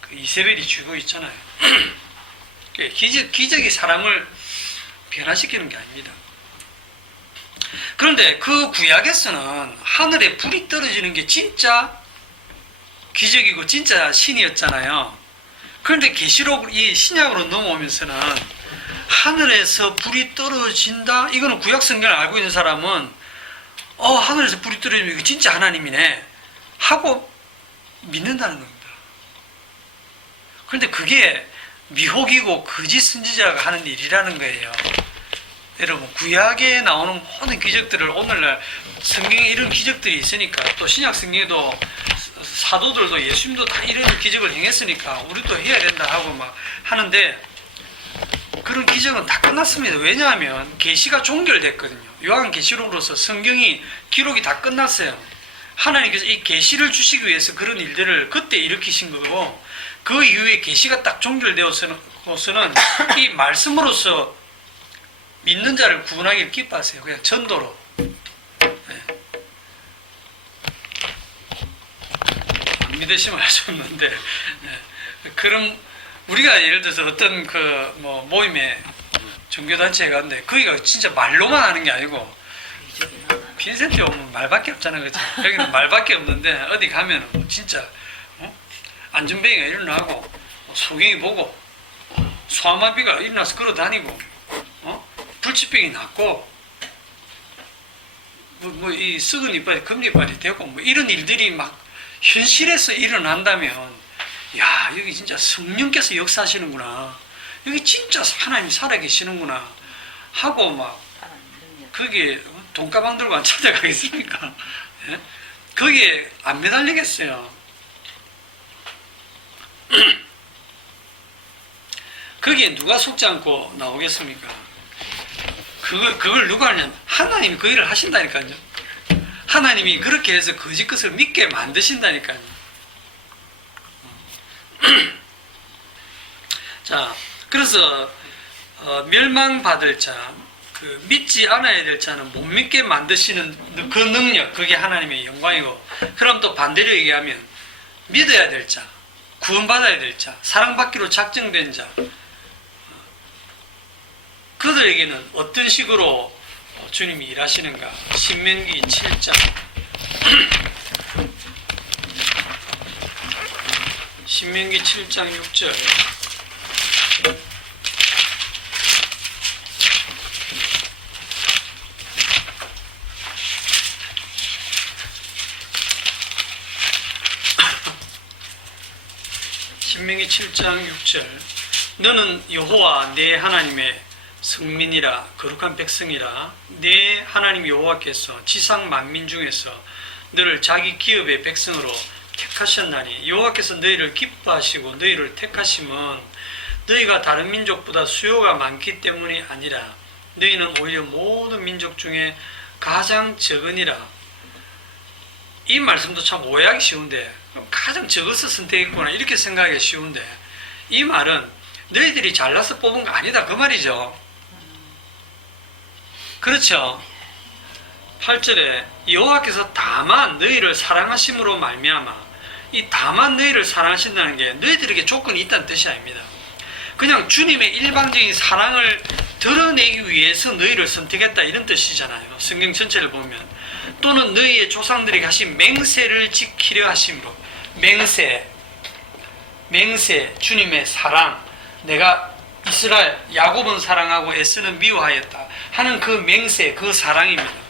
그 이세벨이 쥐고 있잖아요. 기적이 사람을 변화시키는 게 아닙니다. 그런데 그 구약에서는 하늘에 불이 떨어지는 게 진짜 기적이고 진짜 신이었잖아요. 그런데 계시록 이 신약으로 넘어오면서는 하늘에서 불이 떨어진다? 이거는 구약 성경을 알고 있는 사람은 하늘에서 불이 떨어지면 이거 진짜 하나님이네 하고 믿는다는 겁니다. 그런데 그게 미혹이고 거짓 선지자가 하는 일이라는 거예요. 여러분, 구약에 나오는 모든 기적들을 오늘날 성경에 이런 기적들이 있으니까, 또 신약 성경에도 사도들도 예수님도 다 이런 기적을 행했으니까 우리도 해야 된다 하고 막 하는데, 그런 기적은 다 끝났습니다. 왜냐하면 계시가 종결됐거든요. 요한계시록으로서 성경이 기록이 다 끝났어요. 하나님께서 이 계시를 주시기 위해서 그런 일들을 그때 일으키신 거고, 그 이후에 계시가 딱 종결되어서는 이 말씀으로서 믿는 자를 구원하기를 기뻐하세요. 그냥 전도로. 네. 안 믿으시면 할 수 없는데, 네. 그럼 우리가 예를 들어서 어떤 모임에 종교단체에 갔는데 거기가 진짜 말로만 하는 게 아니고, 빈센트 오면 말밖에 없잖아요. 그죠? 여기는 말밖에 없는데 어디 가면 진짜 안전뱅이가 일어나고 소경이 보고 소아마비가 일어나서 걸어 다니고 불치병이 났고 이 썩은 이빨이 금리빨이 되고 이런 일들이 막 현실에서 일어난다면, 야, 여기 진짜 성령께서 역사하시는구나, 여기 진짜 하나님이 살아계시는구나 하고 막 거기에 돈가방 들고 안 찾아가겠습니까? 예? 거기에 안 매달리겠어요. 거기에 누가 속지 않고 나오겠습니까? 그걸 누가 하냐면 하나님이 그 일을 하신다니까요. 하나님이 그렇게 해서 거짓 것을 믿게 만드신다니까요. 자, 그래서 멸망받을 자, 믿지 않아야 될 자는 못 믿게 만드시는 그 능력, 그게 하나님의 영광이고, 그럼 또 반대로 얘기하면 믿어야 될 자, 구원받아야 될 자, 사랑받기로 작정된 자, 그들에게는 어떤 식으로 주님이 일하시는가? 신명기 7장 신명기 7장 6절 신명기 7장 6절 너는 여호와 내 하나님의 성민이라 거룩한 백성이라 내 하나님 여호와께서 지상 만민 중에서 너를 자기 기업의 백성으로 택하셨나니 여호와께서 너희를 기뻐하시고 너희를 택하심은 너희가 다른 민족보다 수요가 많기 때문이 아니라 너희는 오히려 모든 민족 중에 가장 적으니라. 이 말씀도 참 오해하기 쉬운데, 가장 적어서 선택했구나 이렇게 생각하기 쉬운데, 이 말은 너희들이 잘나서 뽑은 거 아니다 그 말이죠. 그렇죠. 8절에 여호와께서 다만 너희를 사랑하심으로 말미암아, 이 다만 너희를 사랑하신다는 게 너희들에게 조건이 있다는 뜻이 아닙니다. 그냥 주님의 일방적인 사랑을 드러내기 위해서 너희를 선택했다 이런 뜻이잖아요. 성경 전체를 보면. 또는 너희의 조상들에게 하신 맹세를 지키려 하심으로. 맹세, 주님의 사랑, 내가 이스라엘 야곱은 사랑하고 에스는 미워하였다 하는 그 맹세, 그 사랑입니다.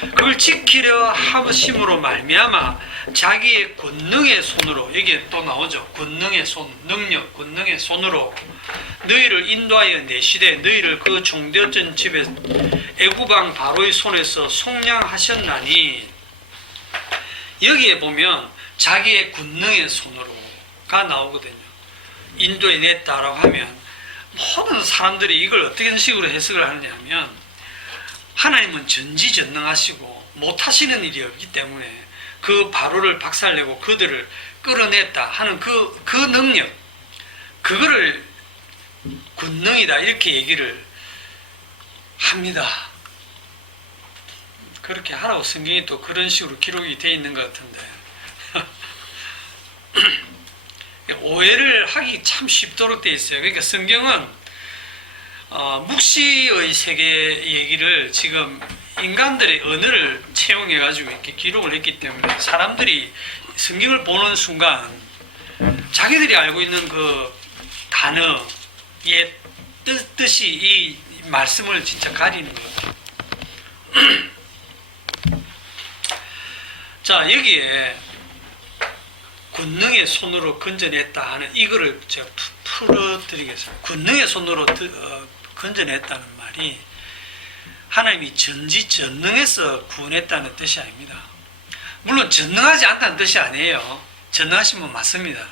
그걸 지키려 하심으로 말미암아 자기의 권능의 손으로, 여기에 또 나오죠. 권능의 손, 능력, 권능의 손으로 너희를 인도하여 내시되 너희를 그 종되었던 집에 애굽왕 바로의 손에서 속량하셨나니, 여기에 보면 자기의 권능의 손으로가 나오거든요. 인도해 냈다라고 하면 모든 사람들이 이걸 어떤 식으로 해석을 하느냐 하면, 하나님은 전지전능하시고 못하시는 일이 없기 때문에 그 바로를 박살내고 그들을 끌어냈다 하는 그 능력, 그거를 권능이다 이렇게 얘기를 합니다. 그렇게 하라고 성경이 또 그런 식으로 기록이 되어 있는 것 같은데 오해를 하기 참 쉽도록 되어 있어요. 그러니까 성경은 묵시의 세계 얘기를 지금 인간들의 언어를 채용해가지고 이렇게 기록을 했기 때문에 사람들이 성경을 보는 순간 자기들이 알고 있는 그 단어의 뜻이 이 말씀을 진짜 가리는 거예요. 자, 여기에 권능의 손으로 건져냈다 하는 이거를 제가 풀어드리겠습니다. 권능의 손으로 건져냈다는 말이 하나님이 전지전능해서 구원했다는 뜻이 아닙니다. 물론 전능하지 않다는 뜻이 아니에요. 전능하신 분 맞습니다.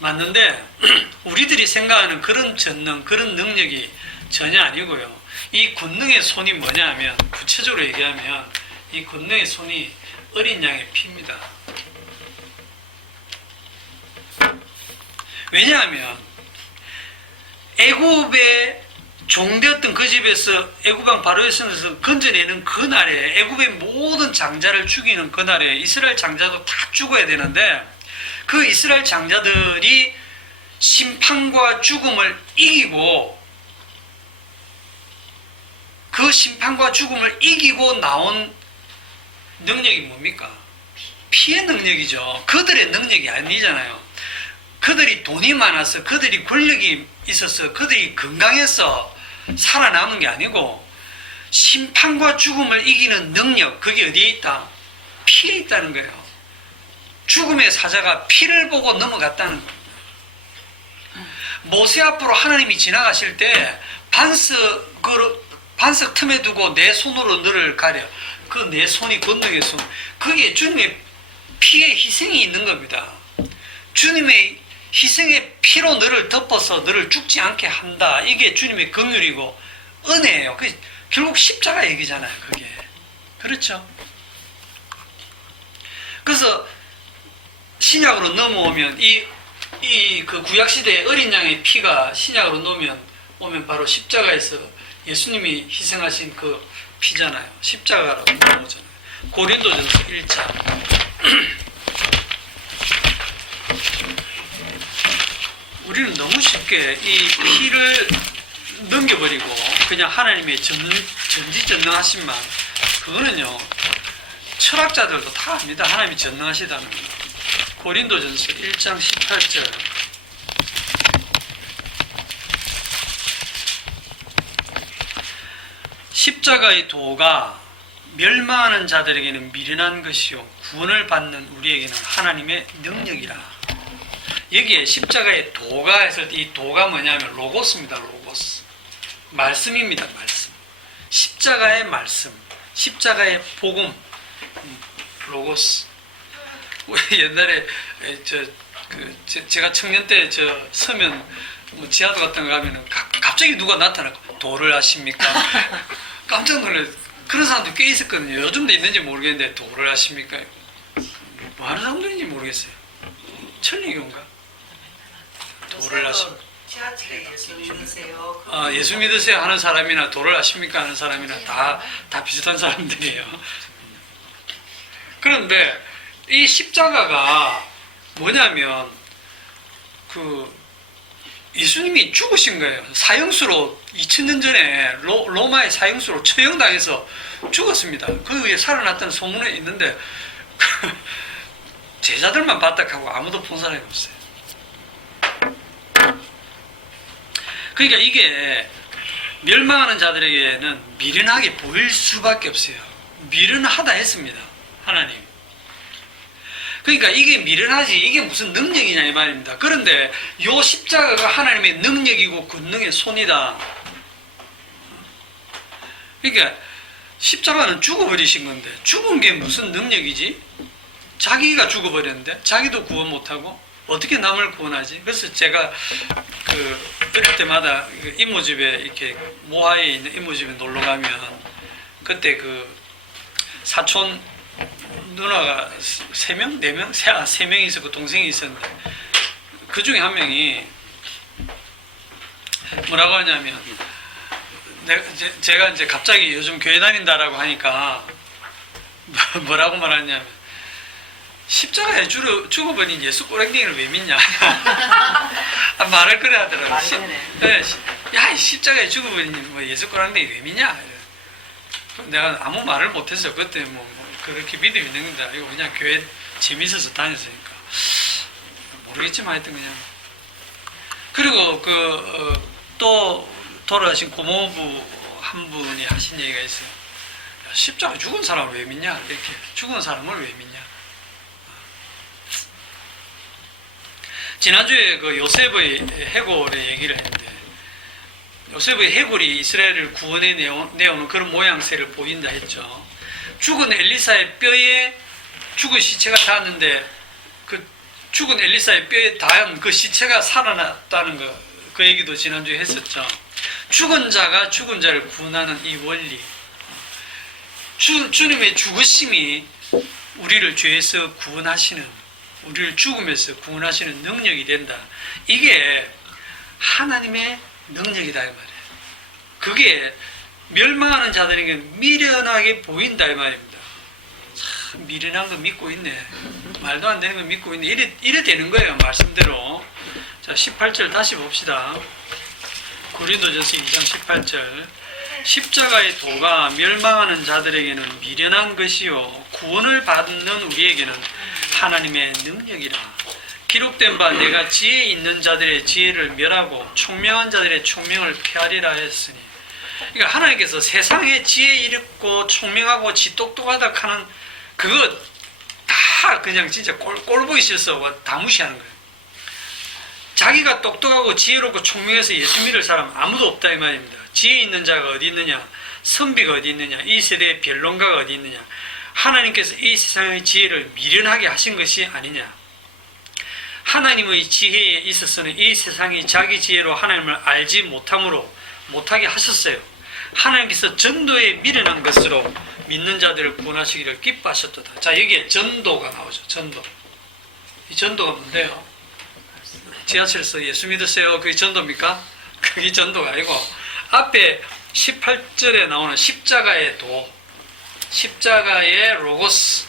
맞는데 우리들이 생각하는 그런 전능, 그런 능력이 전혀 아니고요. 이 권능의 손이 뭐냐 하면, 구체적으로 얘기하면 이 권능의 손이 어린 양의 피입니다. 왜냐하면 애굽의 종되었던 그 집에서 애굽왕 바로의 손에서 건져내는 그날에, 애굽의 모든 장자를 죽이는 그날에 이스라엘 장자도 다 죽어야 되는데, 그 이스라엘 장자들이 심판과 죽음을 이기고, 그 심판과 죽음을 이기고 나온 능력이 뭡니까? 피의 능력이죠. 그들의 능력이 아니잖아요. 그들이 돈이 많아서, 그들이 권력이 있어서, 그들이 건강해서 살아남은 게 아니고, 심판과 죽음을 이기는 능력, 그게 어디에 있다? 피에 있다는 거예요. 죽음의 사자가 피를 보고 넘어갔다는 겁니다. 모세 앞으로 하나님이 지나가실 때 반석 틈에 두고 내 손으로 너를 가려. 그 내 손이 권능의 손. 그게 주님의 피의 희생이 있는 겁니다. 주님의 희생의 피로 너를 덮어서 너를 죽지 않게 한다. 이게 주님의 긍휼이고 은혜예요. 그게 결국 십자가 얘기잖아요. 그게. 그렇죠? 그래서 신약으로 넘어오면 그 구약시대의 어린 양의 피가 신약으로 오면 바로 십자가에서 예수님이 희생하신 그 피잖아요. 십자가로 넘어오잖아요. 고린도전서 1장. 우리는 너무 쉽게 이 피를 넘겨버리고 그냥 하나님의 전지전능하신만, 그거는요 철학자들도 다 압니다. 하나님이 전능하시다는 거. 고린도전서 1장 18절. 십자가의 도가 멸망하는 자들에게는 미련한 것이요 구원을 받는 우리에게는 하나님의 능력이라. 여기에 십자가의 도가 했을 때 이 도가 뭐냐면 로고스입니다. 로고스. 말씀입니다. 말씀. 십자가의 말씀. 십자가의 복음. 로고스. 우리 옛날에 제가 청년 때 서면 지하도 같은 거 가면은 갑자기 누가 나타나고 도를 아십니까? 깜짝 놀랐어요. 그런 사람도 꽤 있었거든요. 요즘도 있는지 모르겠는데 도를 아십니까? 뭐 하는 사람들인지 모르겠어요. 천리교인가? 도를 아십니까? 지하철에 예수 믿으세요. 예수 믿으세요 하는 사람이나 도를 아십니까 하는 사람이나 다 비슷한 사람들이에요. 그런데 이 십자가가 뭐냐면 예수님이 죽으신 거예요. 사형수로 2000년 전에 로마의 사형수로 처형당해서 죽었습니다. 그 위에 살아났다는 소문이 있는데 제자들만 봤다고 아무도 본 사람이 없어요. 그러니까 이게 멸망하는 자들에게는 미련하게 보일 수밖에 없어요. 미련하다 했습니다. 하나님. 그러니까 이게 미련하지 이게 무슨 능력이냐 이 말입니다. 그런데 요 십자가가 하나님의 능력이고 권능의 손이다. 그러니까 십자가는 죽어버리신 건데 죽은 게 무슨 능력이지? 자기가 죽어버렸는데 자기도 구원 못하고 어떻게 남을 구원하지? 그래서 제가 어릴 때마다 이모집에 이렇게 모하에 있는 이모집에 놀러 가면 그때 사촌 누나가 3명? 4명? 3명이 있었고 동생이 있었는데 그 중에 한 명이 뭐라고 하냐면 제가 이제 갑자기 요즘 교회 다닌다라고 하니까 뭐라고 말하냐면 십자가에 죽어버린 예수 꼬랭댕이를 왜 믿냐 말을 그래 하더라고요. 야, 십자가에 죽어버린 예수 꼬랭댕이 왜 믿냐? 내가 아무 말을 못했어요. 그때 그렇게 믿음이 있는 건데 아니고 그냥 교회 재밌어서 다녔으니까 모르겠지만 하여튼 그냥. 그리고 또 돌아가신 고모부 한 분이 하신 얘기가 있어요. 야, 십자가 죽은 사람을 왜 믿냐? 이렇게 죽은 사람을 왜 믿냐? 지난주에 그 요셉의 해골의 얘기를 했는데 요셉의 해골이 이스라엘을 구원해 내오는 그런 모양새를 보인다 했죠. 죽은 엘리사의 뼈에 죽은 시체가 닿았는데 그 죽은 엘리사의 뼈에 닿은 그 시체가 살아났다는 그 얘기도 지난주에 했었죠. 죽은 자가 죽은 자를 구원하는 이 원리, 주님의 죽으심이 우리를 죄에서 구원하시는, 우리를 죽음에서 구원하시는 능력이 된다. 이게 하나님의 능력이다 이 말이에요. 그게 멸망하는 자들에게 미련하게 보인다 이 말입니다. 참 미련한 거 믿고 있네. 말도 안 되는 거 믿고 있네. 이래 되는 거예요. 말씀대로. 자, 18절 다시 봅시다. 고린도전서 2장 18절. 십자가의 도가 멸망하는 자들에게는 미련한 것이요 구원을 받는 우리에게는 하나님의 능력이라. 기록된 바 내가 지혜 있는 자들의 지혜를 멸하고 총명한 자들의 총명을 폐하리라 했으니. 그러니까 하나님께서 세상에 지혜 있고 총명하고 지 똑똑하다 하는 그거 다 그냥 진짜 꼴보기 싫어서 다 무시하는 거예요. 자기가 똑똑하고 지혜롭고 총명해서 예수 믿을 사람 아무도 없다 이 말입니다. 지혜 있는 자가 어디 있느냐? 선비가 어디 있느냐? 이 세대의 변론가가 어디 있느냐? 하나님께서 이 세상의 지혜를 미련하게 하신 것이 아니냐? 하나님의 지혜에 있어서는 이 세상이 자기 지혜로 하나님을 알지 못하게 하셨어요. 하나님께서 전도에 미련한 것으로 믿는 자들을 구원하시기를 기뻐하셨도다. 자, 여기에 전도가 나오죠. 전도. 이 전도가 뭔데요? 지하철에서 예수 믿으세요. 그게 전도입니까? 그게 전도가 아니고 앞에 18절에 나오는 십자가의 도, 십자가의 로고스,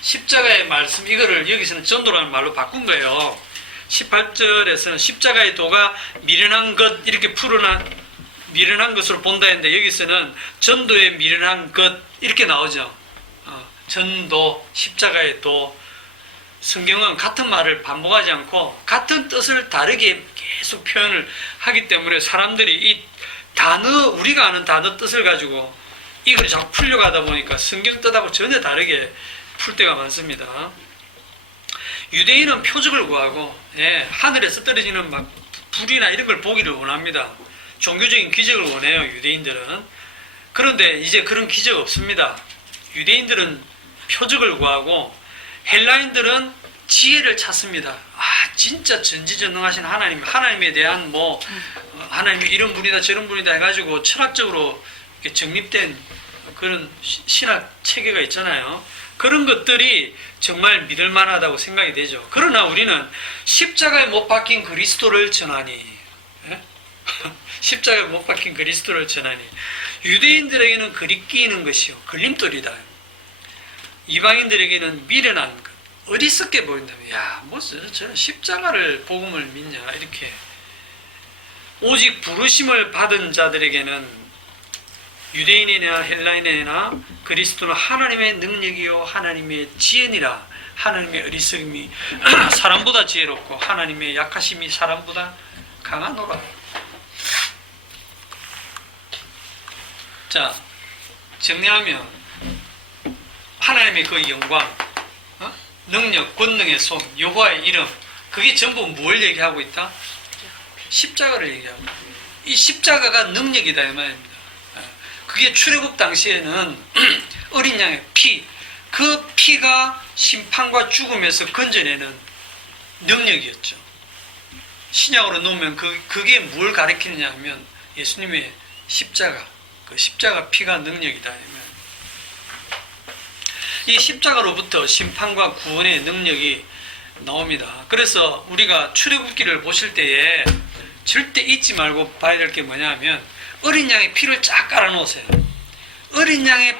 십자가의 말씀, 이거를 여기서는 전도라는 말로 바꾼 거예요. 18절에서는 십자가의 도가 미련한 것 이렇게 미련한 것으로 본다 했는데 여기서는 전도의 미련한 것 이렇게 나오죠. 전도, 십자가의 도. 성경은 같은 말을 반복하지 않고 같은 뜻을 다르게 계속 표현을 하기 때문에 사람들이 이 단어, 우리가 아는 단어 뜻을 가지고 이걸 자꾸 풀려가다 보니까 성경 뜻하고 전혀 다르게 풀 때가 많습니다. 유대인은 표적을 구하고 하늘에서 떨어지는 막 불이나 이런 걸 보기를 원합니다. 종교적인 기적을 원해요. 유대인들은. 그런데 이제 그런 기적 없습니다. 유대인들은 표적을 구하고 헬라인들은 지혜를 찾습니다. 진짜 전지전능하신 하나님에 대한 하나님이 이런 분이다 저런 분이다 해가지고 철학적으로 이렇게 정립된 그런 신학 체계가 있잖아요. 그런 것들이 정말 믿을 만하다고 생각이 되죠. 그러나 우리는 십자가에 못 박힌 그리스도를 전하니, 십자가에 못 박힌 그리스도를 전하니, 유대인들에게는 그리끼는 것이요 걸림돌이다. 이방인들에게는 미련한 것, 어리석게 보인다면, 저는 십자가를 복음을 믿냐 이렇게. 오직 부르심을 받은 자들에게는 유대인이나 헬라인이나 그리스도는 하나님의 능력이요 하나님의 지혜니라. 하나님의 어리석음이 사람보다 지혜롭고 하나님의 약하심이 사람보다 강하노라. 자, 정리하면 하나님의 그 영광, 능력, 권능의 손, 여호와의 이름, 그게 전부 뭘 얘기하고 있다? 십자가를 얘기하고 있다. 이 십자가가 능력이다 이 말입니다. 그게 출애굽 당시에는 어린 양의 피, 그 피가 심판과 죽음에서 건져내는 능력이었죠. 신약으로 놓으면 그게 뭘 가리키느냐 하면 예수님의 십자가, 그 십자가 피가 능력이다. 이 십자가로부터 심판과 구원의 능력이 나옵니다. 그래서 우리가 출애굽기를 보실 때에 절대 잊지 말고 봐야 될 게 뭐냐 하면 어린 양의 피를 쫙 깔아 놓으세요. 어린 양의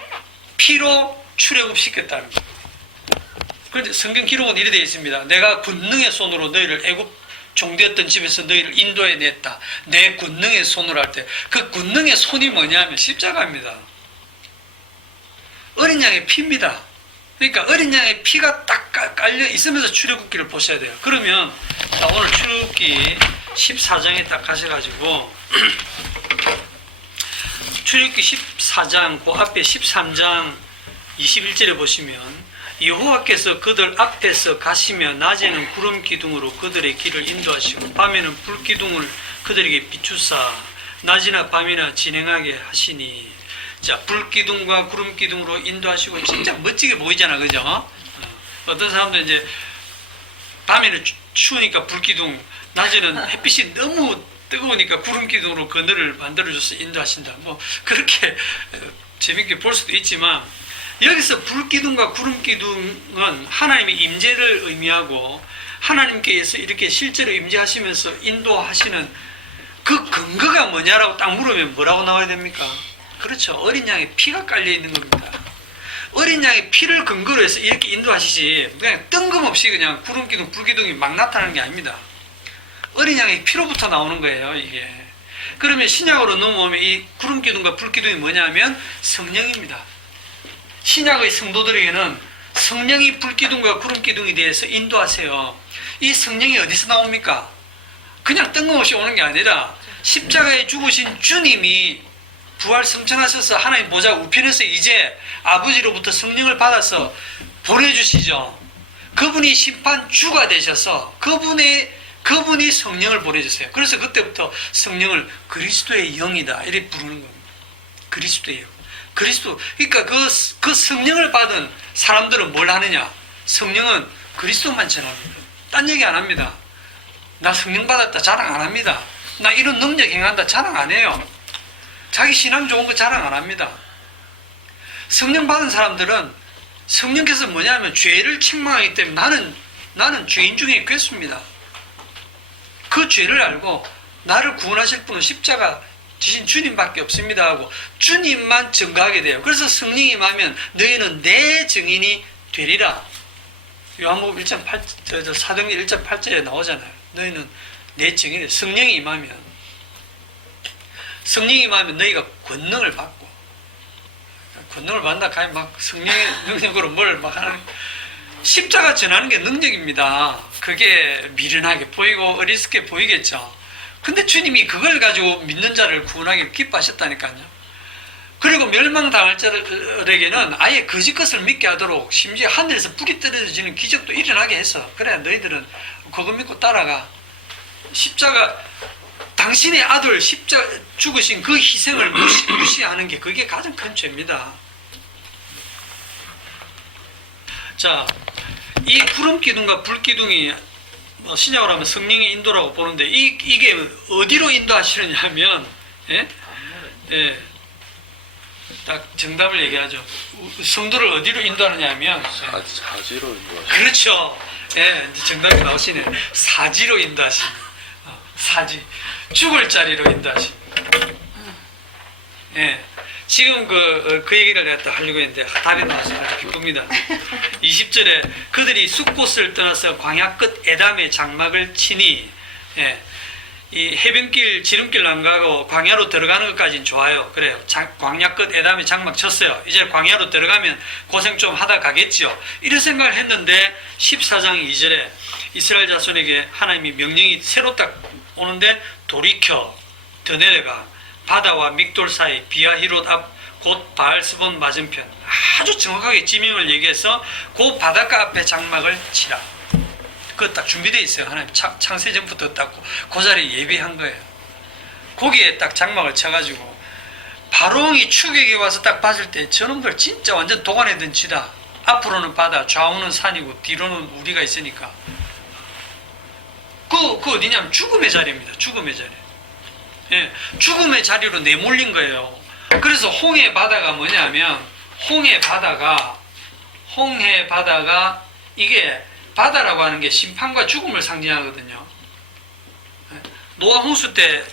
피로 출애굽시켰다는 거예요. 그런데 성경 기록은 이렇게 되어 있습니다. 내가 권능의 손으로 너희를 애굽 종되었던 집에서 너희를 인도해 냈다. 내 권능의 손으로 할 때 그 권능의 손이 뭐냐 하면 십자가입니다. 어린 양의 피입니다. 그러니까 어린 양의 피가 딱 깔려 있으면서 출애굽기를 보셔야 돼요. 그러면 오늘 출애굽기 14장에 딱 가셔가지고 출애굽기 14장 그 앞에 13장 21절에 보시면 여호와께서 그들 앞에서 가시며 낮에는 구름 기둥으로 그들의 길을 인도하시고 밤에는 불 기둥을 그들에게 비추사 낮이나 밤이나 진행하게 하시니. 자, 불 기둥과 구름 기둥으로 인도하시고 진짜 멋지게 보이잖아, 그죠? 어떤 사람들 이제 밤에는 추우니까 불 기둥, 낮에는 햇빛이 너무 뜨거우니까 구름 기둥으로 그늘을 만들어줘서 인도하신다. 뭐 그렇게 재밌게 볼 수도 있지만 여기서 불 기둥과 구름 기둥은 하나님의 임재를 의미하고 하나님께서 이렇게 실제로 임재하시면서 인도하시는 그 근거가 뭐냐라고 딱 물으면 뭐라고 나와야 됩니까? 그렇죠. 어린 양의 피가 깔려 있는 겁니다. 어린 양의 피를 근거로 해서 이렇게 인도하시지 그냥 뜬금없이 그냥 구름 기둥, 불 기둥이 막 나타나는 게 아닙니다. 어린 양의 피로부터 나오는 거예요, 이게. 그러면 신약으로 넘어오면 이 구름 기둥과 불 기둥이 뭐냐면 성령입니다. 신약의 성도들에게는 성령이 불 기둥과 구름 기둥에 대해서 인도하세요. 이 성령이 어디서 나옵니까? 그냥 뜬금없이 오는 게 아니라 십자가에 죽으신 주님이 부활 성천하셔서 하나님 보좌 우편에서 이제 아버지로부터 성령을 받아서 보내주시죠. 그분이 심판주가 되셔서 그분이 성령을 보내주세요. 그래서 그때부터 성령을 그리스도의 영이다 이렇게 부르는 겁니다. 그리스도의 영. 그리스도. 그러니까 그 성령을 받은 사람들은 뭘 하느냐? 성령은 그리스도만 전합니다. 딴 얘기 안 합니다. 나 성령 받았다 자랑 안 합니다. 나 이런 능력 행한다 자랑 안 해요. 자기 신앙 좋은 거 자랑 안 합니다. 성령 받은 사람들은 성령께서 뭐냐면 죄를 책망하기 때문에 나는 죄인 중에 괴수입니다. 그 죄를 알고 나를 구원하실 분은 십자가 지신 주님밖에 없습니다 하고 주님만 증거하게 돼요. 그래서 성령이 임하면 너희는 내 증인이 되리라. 요한복음 1.8, 사도행전 1.8절에 나오잖아요. 너희는 내 증인이 성령이 임하면 너희가 권능을 받고 권능을 받나 가면 막 성령의 능력으로 뭘 막 하는 십자가 전하는 게 능력입니다. 그게 미련하게 보이고 어리석게 보이겠죠. 근데 주님이 그걸 가지고 믿는 자를 구원하기를 기뻐하셨다니까요. 그리고 멸망당할 자들에게는 아예 거짓 것을 믿게 하도록 심지어 하늘에서 불이 떨어지는 기적도 일어나게 해서 그래 너희들은 그거 믿고 따라가. 십자가 당신의 아들 십자가 죽으신 그 희생을 무시하는 게 그게 가장 큰 죄입니다. 자, 이 구름 기둥과 불 기둥이 신약으로 하면 성령의 인도라고 보는데 이게 어디로 인도하시느냐 하면 딱 정답을 얘기하죠. 성도를 어디로 인도하느냐 하면 사지로 인도하시죠. 그렇죠. 예, 이제 정답이 나오시네. 사지로 인도하십니다. 사지. 죽을 자리로 인도하십니다. 예. 지금 그 얘기를 내가 또 하려고 했는데 답이 나와서 기쁩니다. 20절에 그들이 숲곳을 떠나서 광야 끝 에담의 장막을 치니, 예. 이 해변길 지름길 안 가고 광야로 들어가는 것까지는 좋아요. 그래요. 광야 끝 에담의 장막 쳤어요. 이제 광야로 들어가면 고생 좀 하다 가겠죠. 이런 생각을 했는데 14장 2절에 이스라엘 자손에게 하나님이 명령이 새로 딱 오는데 돌이켜 더 내려가 바다와 믹돌 사이 비아히롯 앞 곧 바알스본 맞은편 아주 정확하게 지명을 얘기해서 그 바닷가 앞에 장막을 치라. 그거 딱 준비되어 있어요. 하나님 창세전부터 딱 그 자리에 예비한 거예요. 거기에 딱 장막을 쳐가지고 바로왕이 추격에 와서 딱 봤을 때 저놈들 진짜 완전 도간에 든 지다. 앞으로는 바다, 좌우는 산이고 뒤로는 우리가 있으니까 그 어디냐면 죽음의 자리입니다. 죽음의 자리. 예, 죽음의 자리로 내몰린 거예요. 그래서 홍해 바다가 뭐냐면 홍해 바다가 이게 바다라고 하는 게 심판과 죽음을 상징하거든요. 노아 홍수 때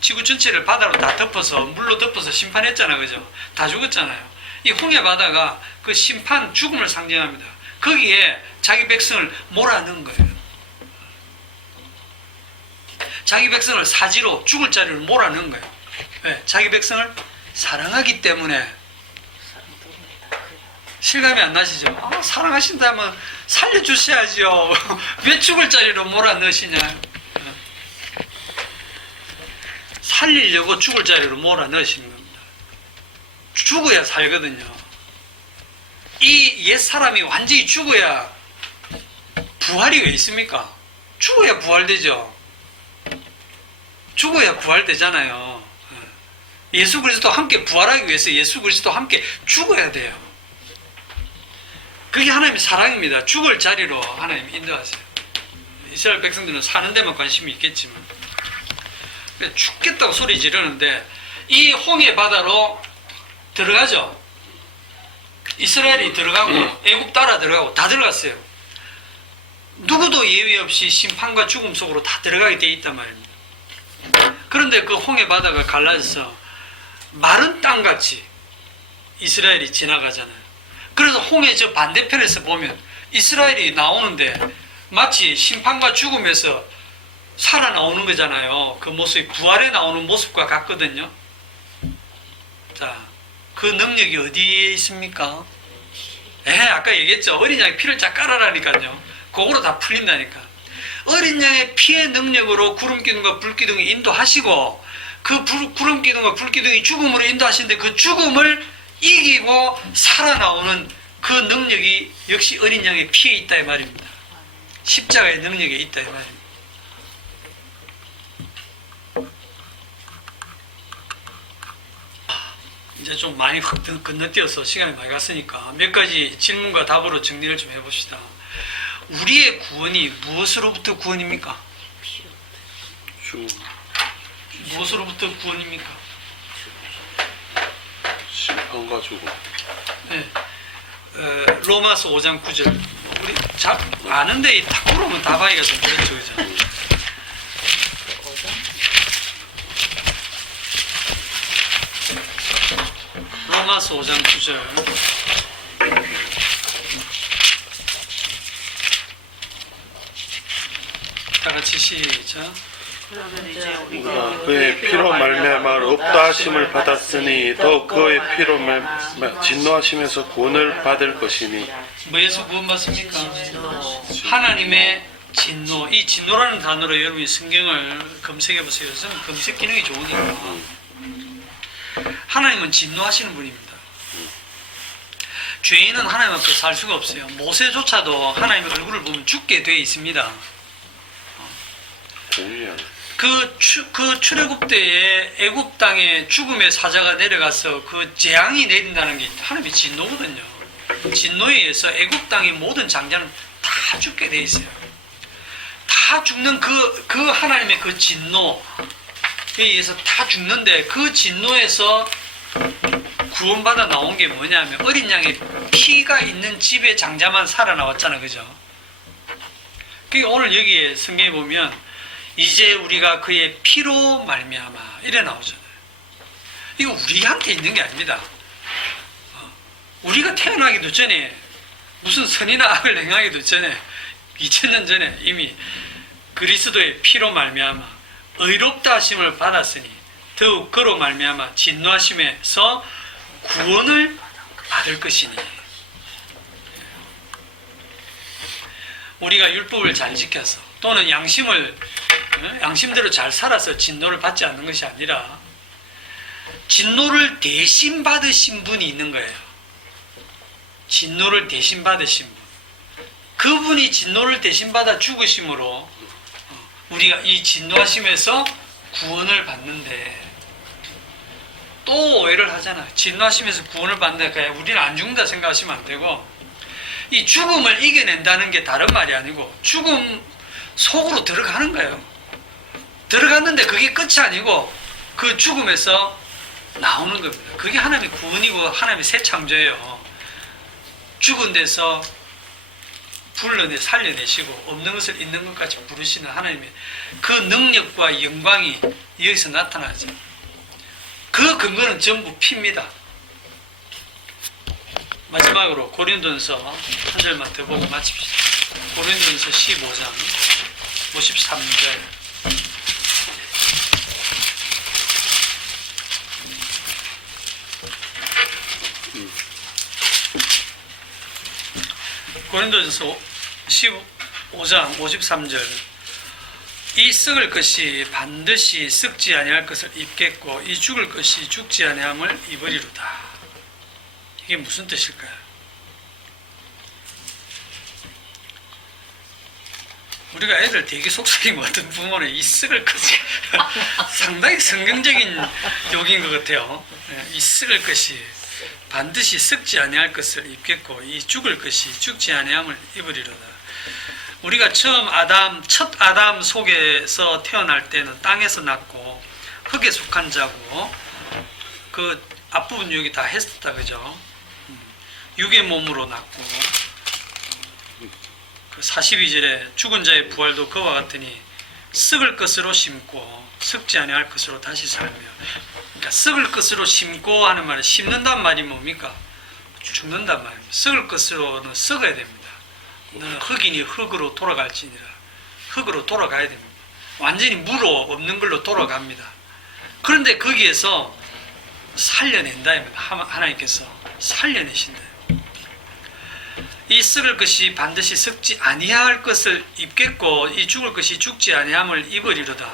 지구 전체를 바다로 다 덮어서 물로 덮어서 심판했잖아요. 그죠? 다 죽었잖아요. 이 홍해 바다가 그 심판 죽음을 상징합니다. 거기에 자기 백성을 몰아넣은 거예요. 자기 백성을 사지로 죽을 자리로 몰아넣은 거예요. 왜? 자기 백성을 사랑하기 때문에. 실감이 안 나시죠? 아, 사랑하신다면 살려주셔야죠. 왜 죽을 자리로 몰아넣으시냐. 살리려고 죽을 자리로 몰아넣으시는 겁니다. 죽어야 살거든요. 이 옛사람이 완전히 죽어야 부활이 왜 있습니까? 죽어야 부활되죠. 죽어야 부활되잖아요. 예수 그리스도 함께 부활하기 위해서 예수 그리스도 함께 죽어야 돼요. 그게 하나님의 사랑입니다. 죽을 자리로 하나님 인도하세요. 이스라엘 백성들은 사는 데만 관심이 있겠지만 죽겠다고 소리 지르는데 이 홍해 바다로 들어가죠. 이스라엘이 들어가고 애굽 따라 들어가고 다 들어갔어요. 누구도 예외 없이 심판과 죽음 속으로 다 들어가게 돼 있단 말입니다. 그런데 그 홍해 바다가 갈라져서 마른 땅같이 이스라엘이 지나가잖아요. 그래서 홍해 저 반대편에서 보면 이스라엘이 나오는데 마치 심판과 죽음에서 살아나오는 거잖아요. 그 모습이 부활에 나오는 모습과 같거든요. 자, 그 능력이 어디에 있습니까? 아까 얘기했죠. 어린 양의 피를 쫙 깔아라니까요. 그거로 다 풀린다니까. 어린 양의 피의 능력으로 구름 기둥과 불 기둥이 인도하시고 그 구름 기둥과 불 기둥이 죽음으로 인도하시는데 그 죽음을 이기고 살아나오는 그 능력이 역시 어린 양의 피에 있다 이 말입니다. 십자가의 능력에 있다 이 말입니다. 이제 좀 많이 건너뛰어서 시간이 많이 갔으니까 몇 가지 질문과 답으로 정리를 좀 해봅시다. 우리의 구원이 무엇으로부터 구원입니까? 무엇으로부터 구원입니까? 심판과 죽음. 네. 로마서 5장 9절. 우리 아는데 딱 물으면 답하기가 좀 그렇죠, 그죠? 로마서 5장 9절. 다 같이 시작. 우리가 그의 피로 말미암아 없다 하심을 받았으니 더 그의 피로 말미암아 진노하심에서 구원을 받을 것이니. 뭐에서 구원받습니까? 하나님의 진노. 이 진노라는 단어로 여러분이 성경을 검색해 보세요. 저는 검색 기능이 좋으니까. 하나님은 진노하시는 분입니다. 죄인은 하나님 앞에 살 수가 없어요. 모세조차도 하나님의 얼굴을 보면 죽게 돼 있습니다. 그 출애굽 때에 애굽 땅에 죽음의 사자가 내려가서 그 재앙이 내린다는 게 하나님의 진노거든요. 진노에 의해서 애굽 땅의 모든 장자는 다 죽게 돼 있어요. 다 죽는 그 하나님의 그 진노에 의해서 다 죽는데 그 진노에서 구원받아 나온 게 뭐냐면 어린 양의 피가 있는 집의 장자만 살아나왔잖아, 그죠? 그게 오늘 여기에 성경에 보면 이제 우리가 그의 피로 말미암아 이래 나오잖아요. 이거 우리한테 있는 게 아닙니다. 우리가 태어나기도 전에 무슨 선이나 악을 행하기도 전에 2000년 전에 이미 그리스도의 피로 말미암아 의롭다 하심을 받았으니 더욱 그로 말미암아 진노하심에서 구원을 받을 것이니. 우리가 율법을 잘 지켜서 또는 양심대로 잘 살아서 진노를 받지 않는 것이 아니라 진노를 대신 받으신 분이 있는 거예요. 진노를 대신 받으신 분. 그분이 진노를 대신 받아 죽으심으로 우리가 이 진노하심에서 구원을 받는데 또 오해를 하잖아. 진노하심에서 구원을 받는다. 우리는 안 죽는다 생각하시면 안 되고 이 죽음을 이겨낸다는 게 다른 말이 아니고 죽음 속으로 들어가는 거예요. 들어갔는데 그게 끝이 아니고 그 죽음에서 나오는 겁니다. 그게 하나님의 구원이고 하나님의 새 창조예요. 죽은 데서 살려내시고 없는 것을 있는 것까지 부르시는 하나님의 그 능력과 영광이 여기서 나타나죠. 그 근거는 전부 피입니다. 마지막으로 고린도전서 한 절만 더 보고 마칩시다. 고린도전서 15장 53절. 고린도전서 15장 53절. 이 썩을 것이 반드시 썩지 아니할 것을 입겠고 이 죽을 것이 죽지 아니함을 입으리로다. 이게 무슨 뜻일까요? 우리가 애들 되게 속삭인 것 같은 부모는 이 썩을 것이 상당히 성경적인 욕인 것 같아요. 이 썩을 것이 반드시 썩지 아니할 것을 입겠고 이 죽을 것이 죽지 아니함을 입으리로다. 우리가 첫 아담 속에서 태어날 때는 땅에서 났고 흙에 속한 자고 그 앞부분 여기 다 했었다, 그죠? 육의 몸으로 났고 그 42절에 죽은 자의 부활도 그와 같으니 썩을 것으로 심고 썩지 아니할 것으로 다시 살며. 그러니까 썩을 것으로 심고 하는 말은 심는단 말이 뭡니까? 죽는단 말입니다. 썩을 것으로는 썩어야 됩니다. 너는 흙이니 흙으로 돌아갈지니라. 흙으로 돌아가야 됩니다. 완전히 무로 없는 걸로 돌아갑니다. 그런데 거기에서 살려낸다. 하나님께서 살려내신다. 이 썩을 것이 반드시 썩지 아니할 것을 입겠고 이 죽을 것이 죽지 아니함을 입으리로다.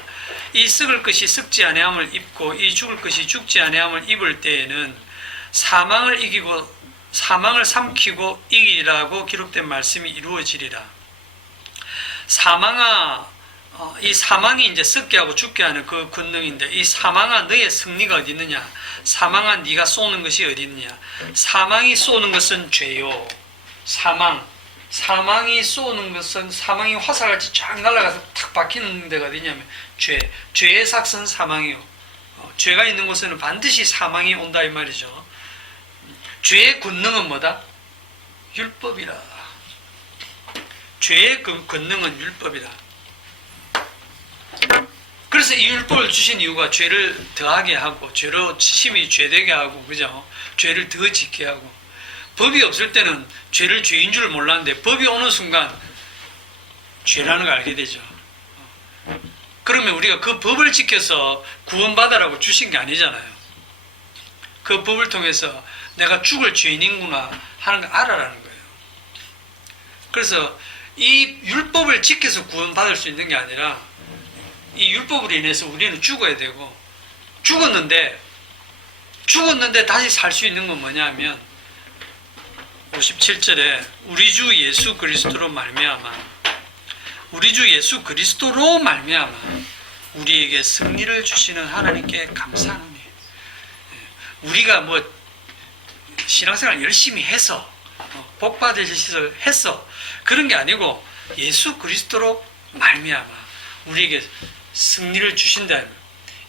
이 썩을 것이 썩지 아니함을 입고 이 죽을 것이 죽지 아니함을 입을 때에는 사망을 이기고 사망을 삼키고 이기라고 기록된 말씀이 이루어지리라. 이 사망이 이제 썩게 하고 죽게 하는 그 권능인데 이 사망아 너의 승리가 어디 있느냐? 사망아 네가 쏘는 것이 어디 있느냐? 사망이 쏘는 것은 죄요. 사망이 쏘는 것은 사망이 화살같이 쫙 날아가서 탁 박히는 데가 어디냐면 죄의 삭은 사망이요. 죄가 있는 곳에는 반드시 사망이 온다 이 말이죠. 죄의 권능은 뭐다? 율법이라. 죄의 그 권능은 율법이다. 그래서 이 율법을 주신 이유가 죄를 더하게 하고 죄로 심히 죄되게 하고 그죠? 죄를 더 짓게 하고. 법이 없을 때는 죄를 죄인 줄 몰랐는데 법이 오는 순간 죄라는 걸 알게 되죠. 그러면 우리가 그 법을 지켜서 구원받아라고 주신 게 아니잖아요. 그 법을 통해서 내가 죽을 죄인이구나 하는 걸 알아라는 거예요. 그래서 이 율법을 지켜서 구원받을 수 있는 게 아니라 이 율법으로 인해서 우리는 죽어야 되고 죽었는데 다시 살 수 있는 건 뭐냐 하면 57절에 우리 주 예수 그리스도로 말미암아 우리에게 승리를 주시는 하나님께 감사하노니. 우리가 신앙생활 열심히 해서 복받을 짓을 해서 그런 게 아니고 예수 그리스도로 말미암아 우리에게 승리를 주신다.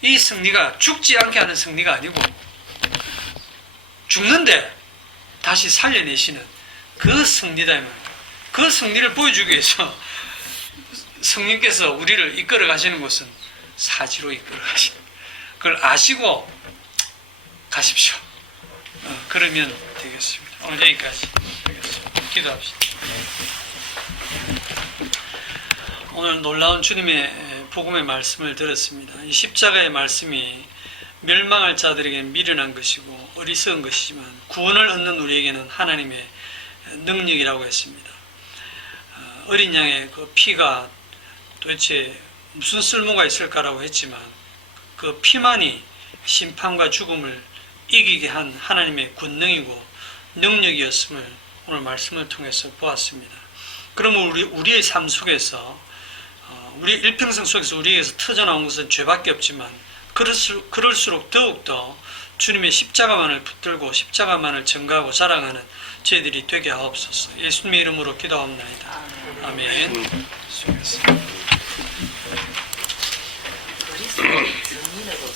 이 승리가 죽지 않게 하는 승리가 아니고 죽는데 다시 살려내시는 그 승리다. 그 승리를 보여주기 위해서 성령께서 우리를 이끌어 가시는 곳은 사지로 이끌어 가시는 그걸 아시고 가십시오. 그러면 되겠습니다. 오늘 여기까지 하겠습니다. 기도합시다. 오늘 놀라운 주님의 복음의 말씀을 들었습니다. 이 십자가의 말씀이 멸망할 자들에게 미련한 것이고 어리석은 것이지만 구원을 얻는 우리에게는 하나님의 능력이라고 했습니다. 어린 양의 그 피가 도대체 무슨 쓸모가 있을까라고 했지만 그 피만이 심판과 죽음을 이기게 한 하나님의 권능이고 능력이었음을 오늘 말씀을 통해서 보았습니다. 그러면 우리의 삶 속에서 우리 일평생 속에서 우리에게서 터져나온 것은 죄밖에 없지만 그럴수록 더욱더 주님의 십자가만을 붙들고 십자가만을 증거하고 자랑하는 저희들이 되게 하옵소서. 예수님의 이름으로 기도합니다. 아멘. 수고하셨습니다. 그리스도의 승리로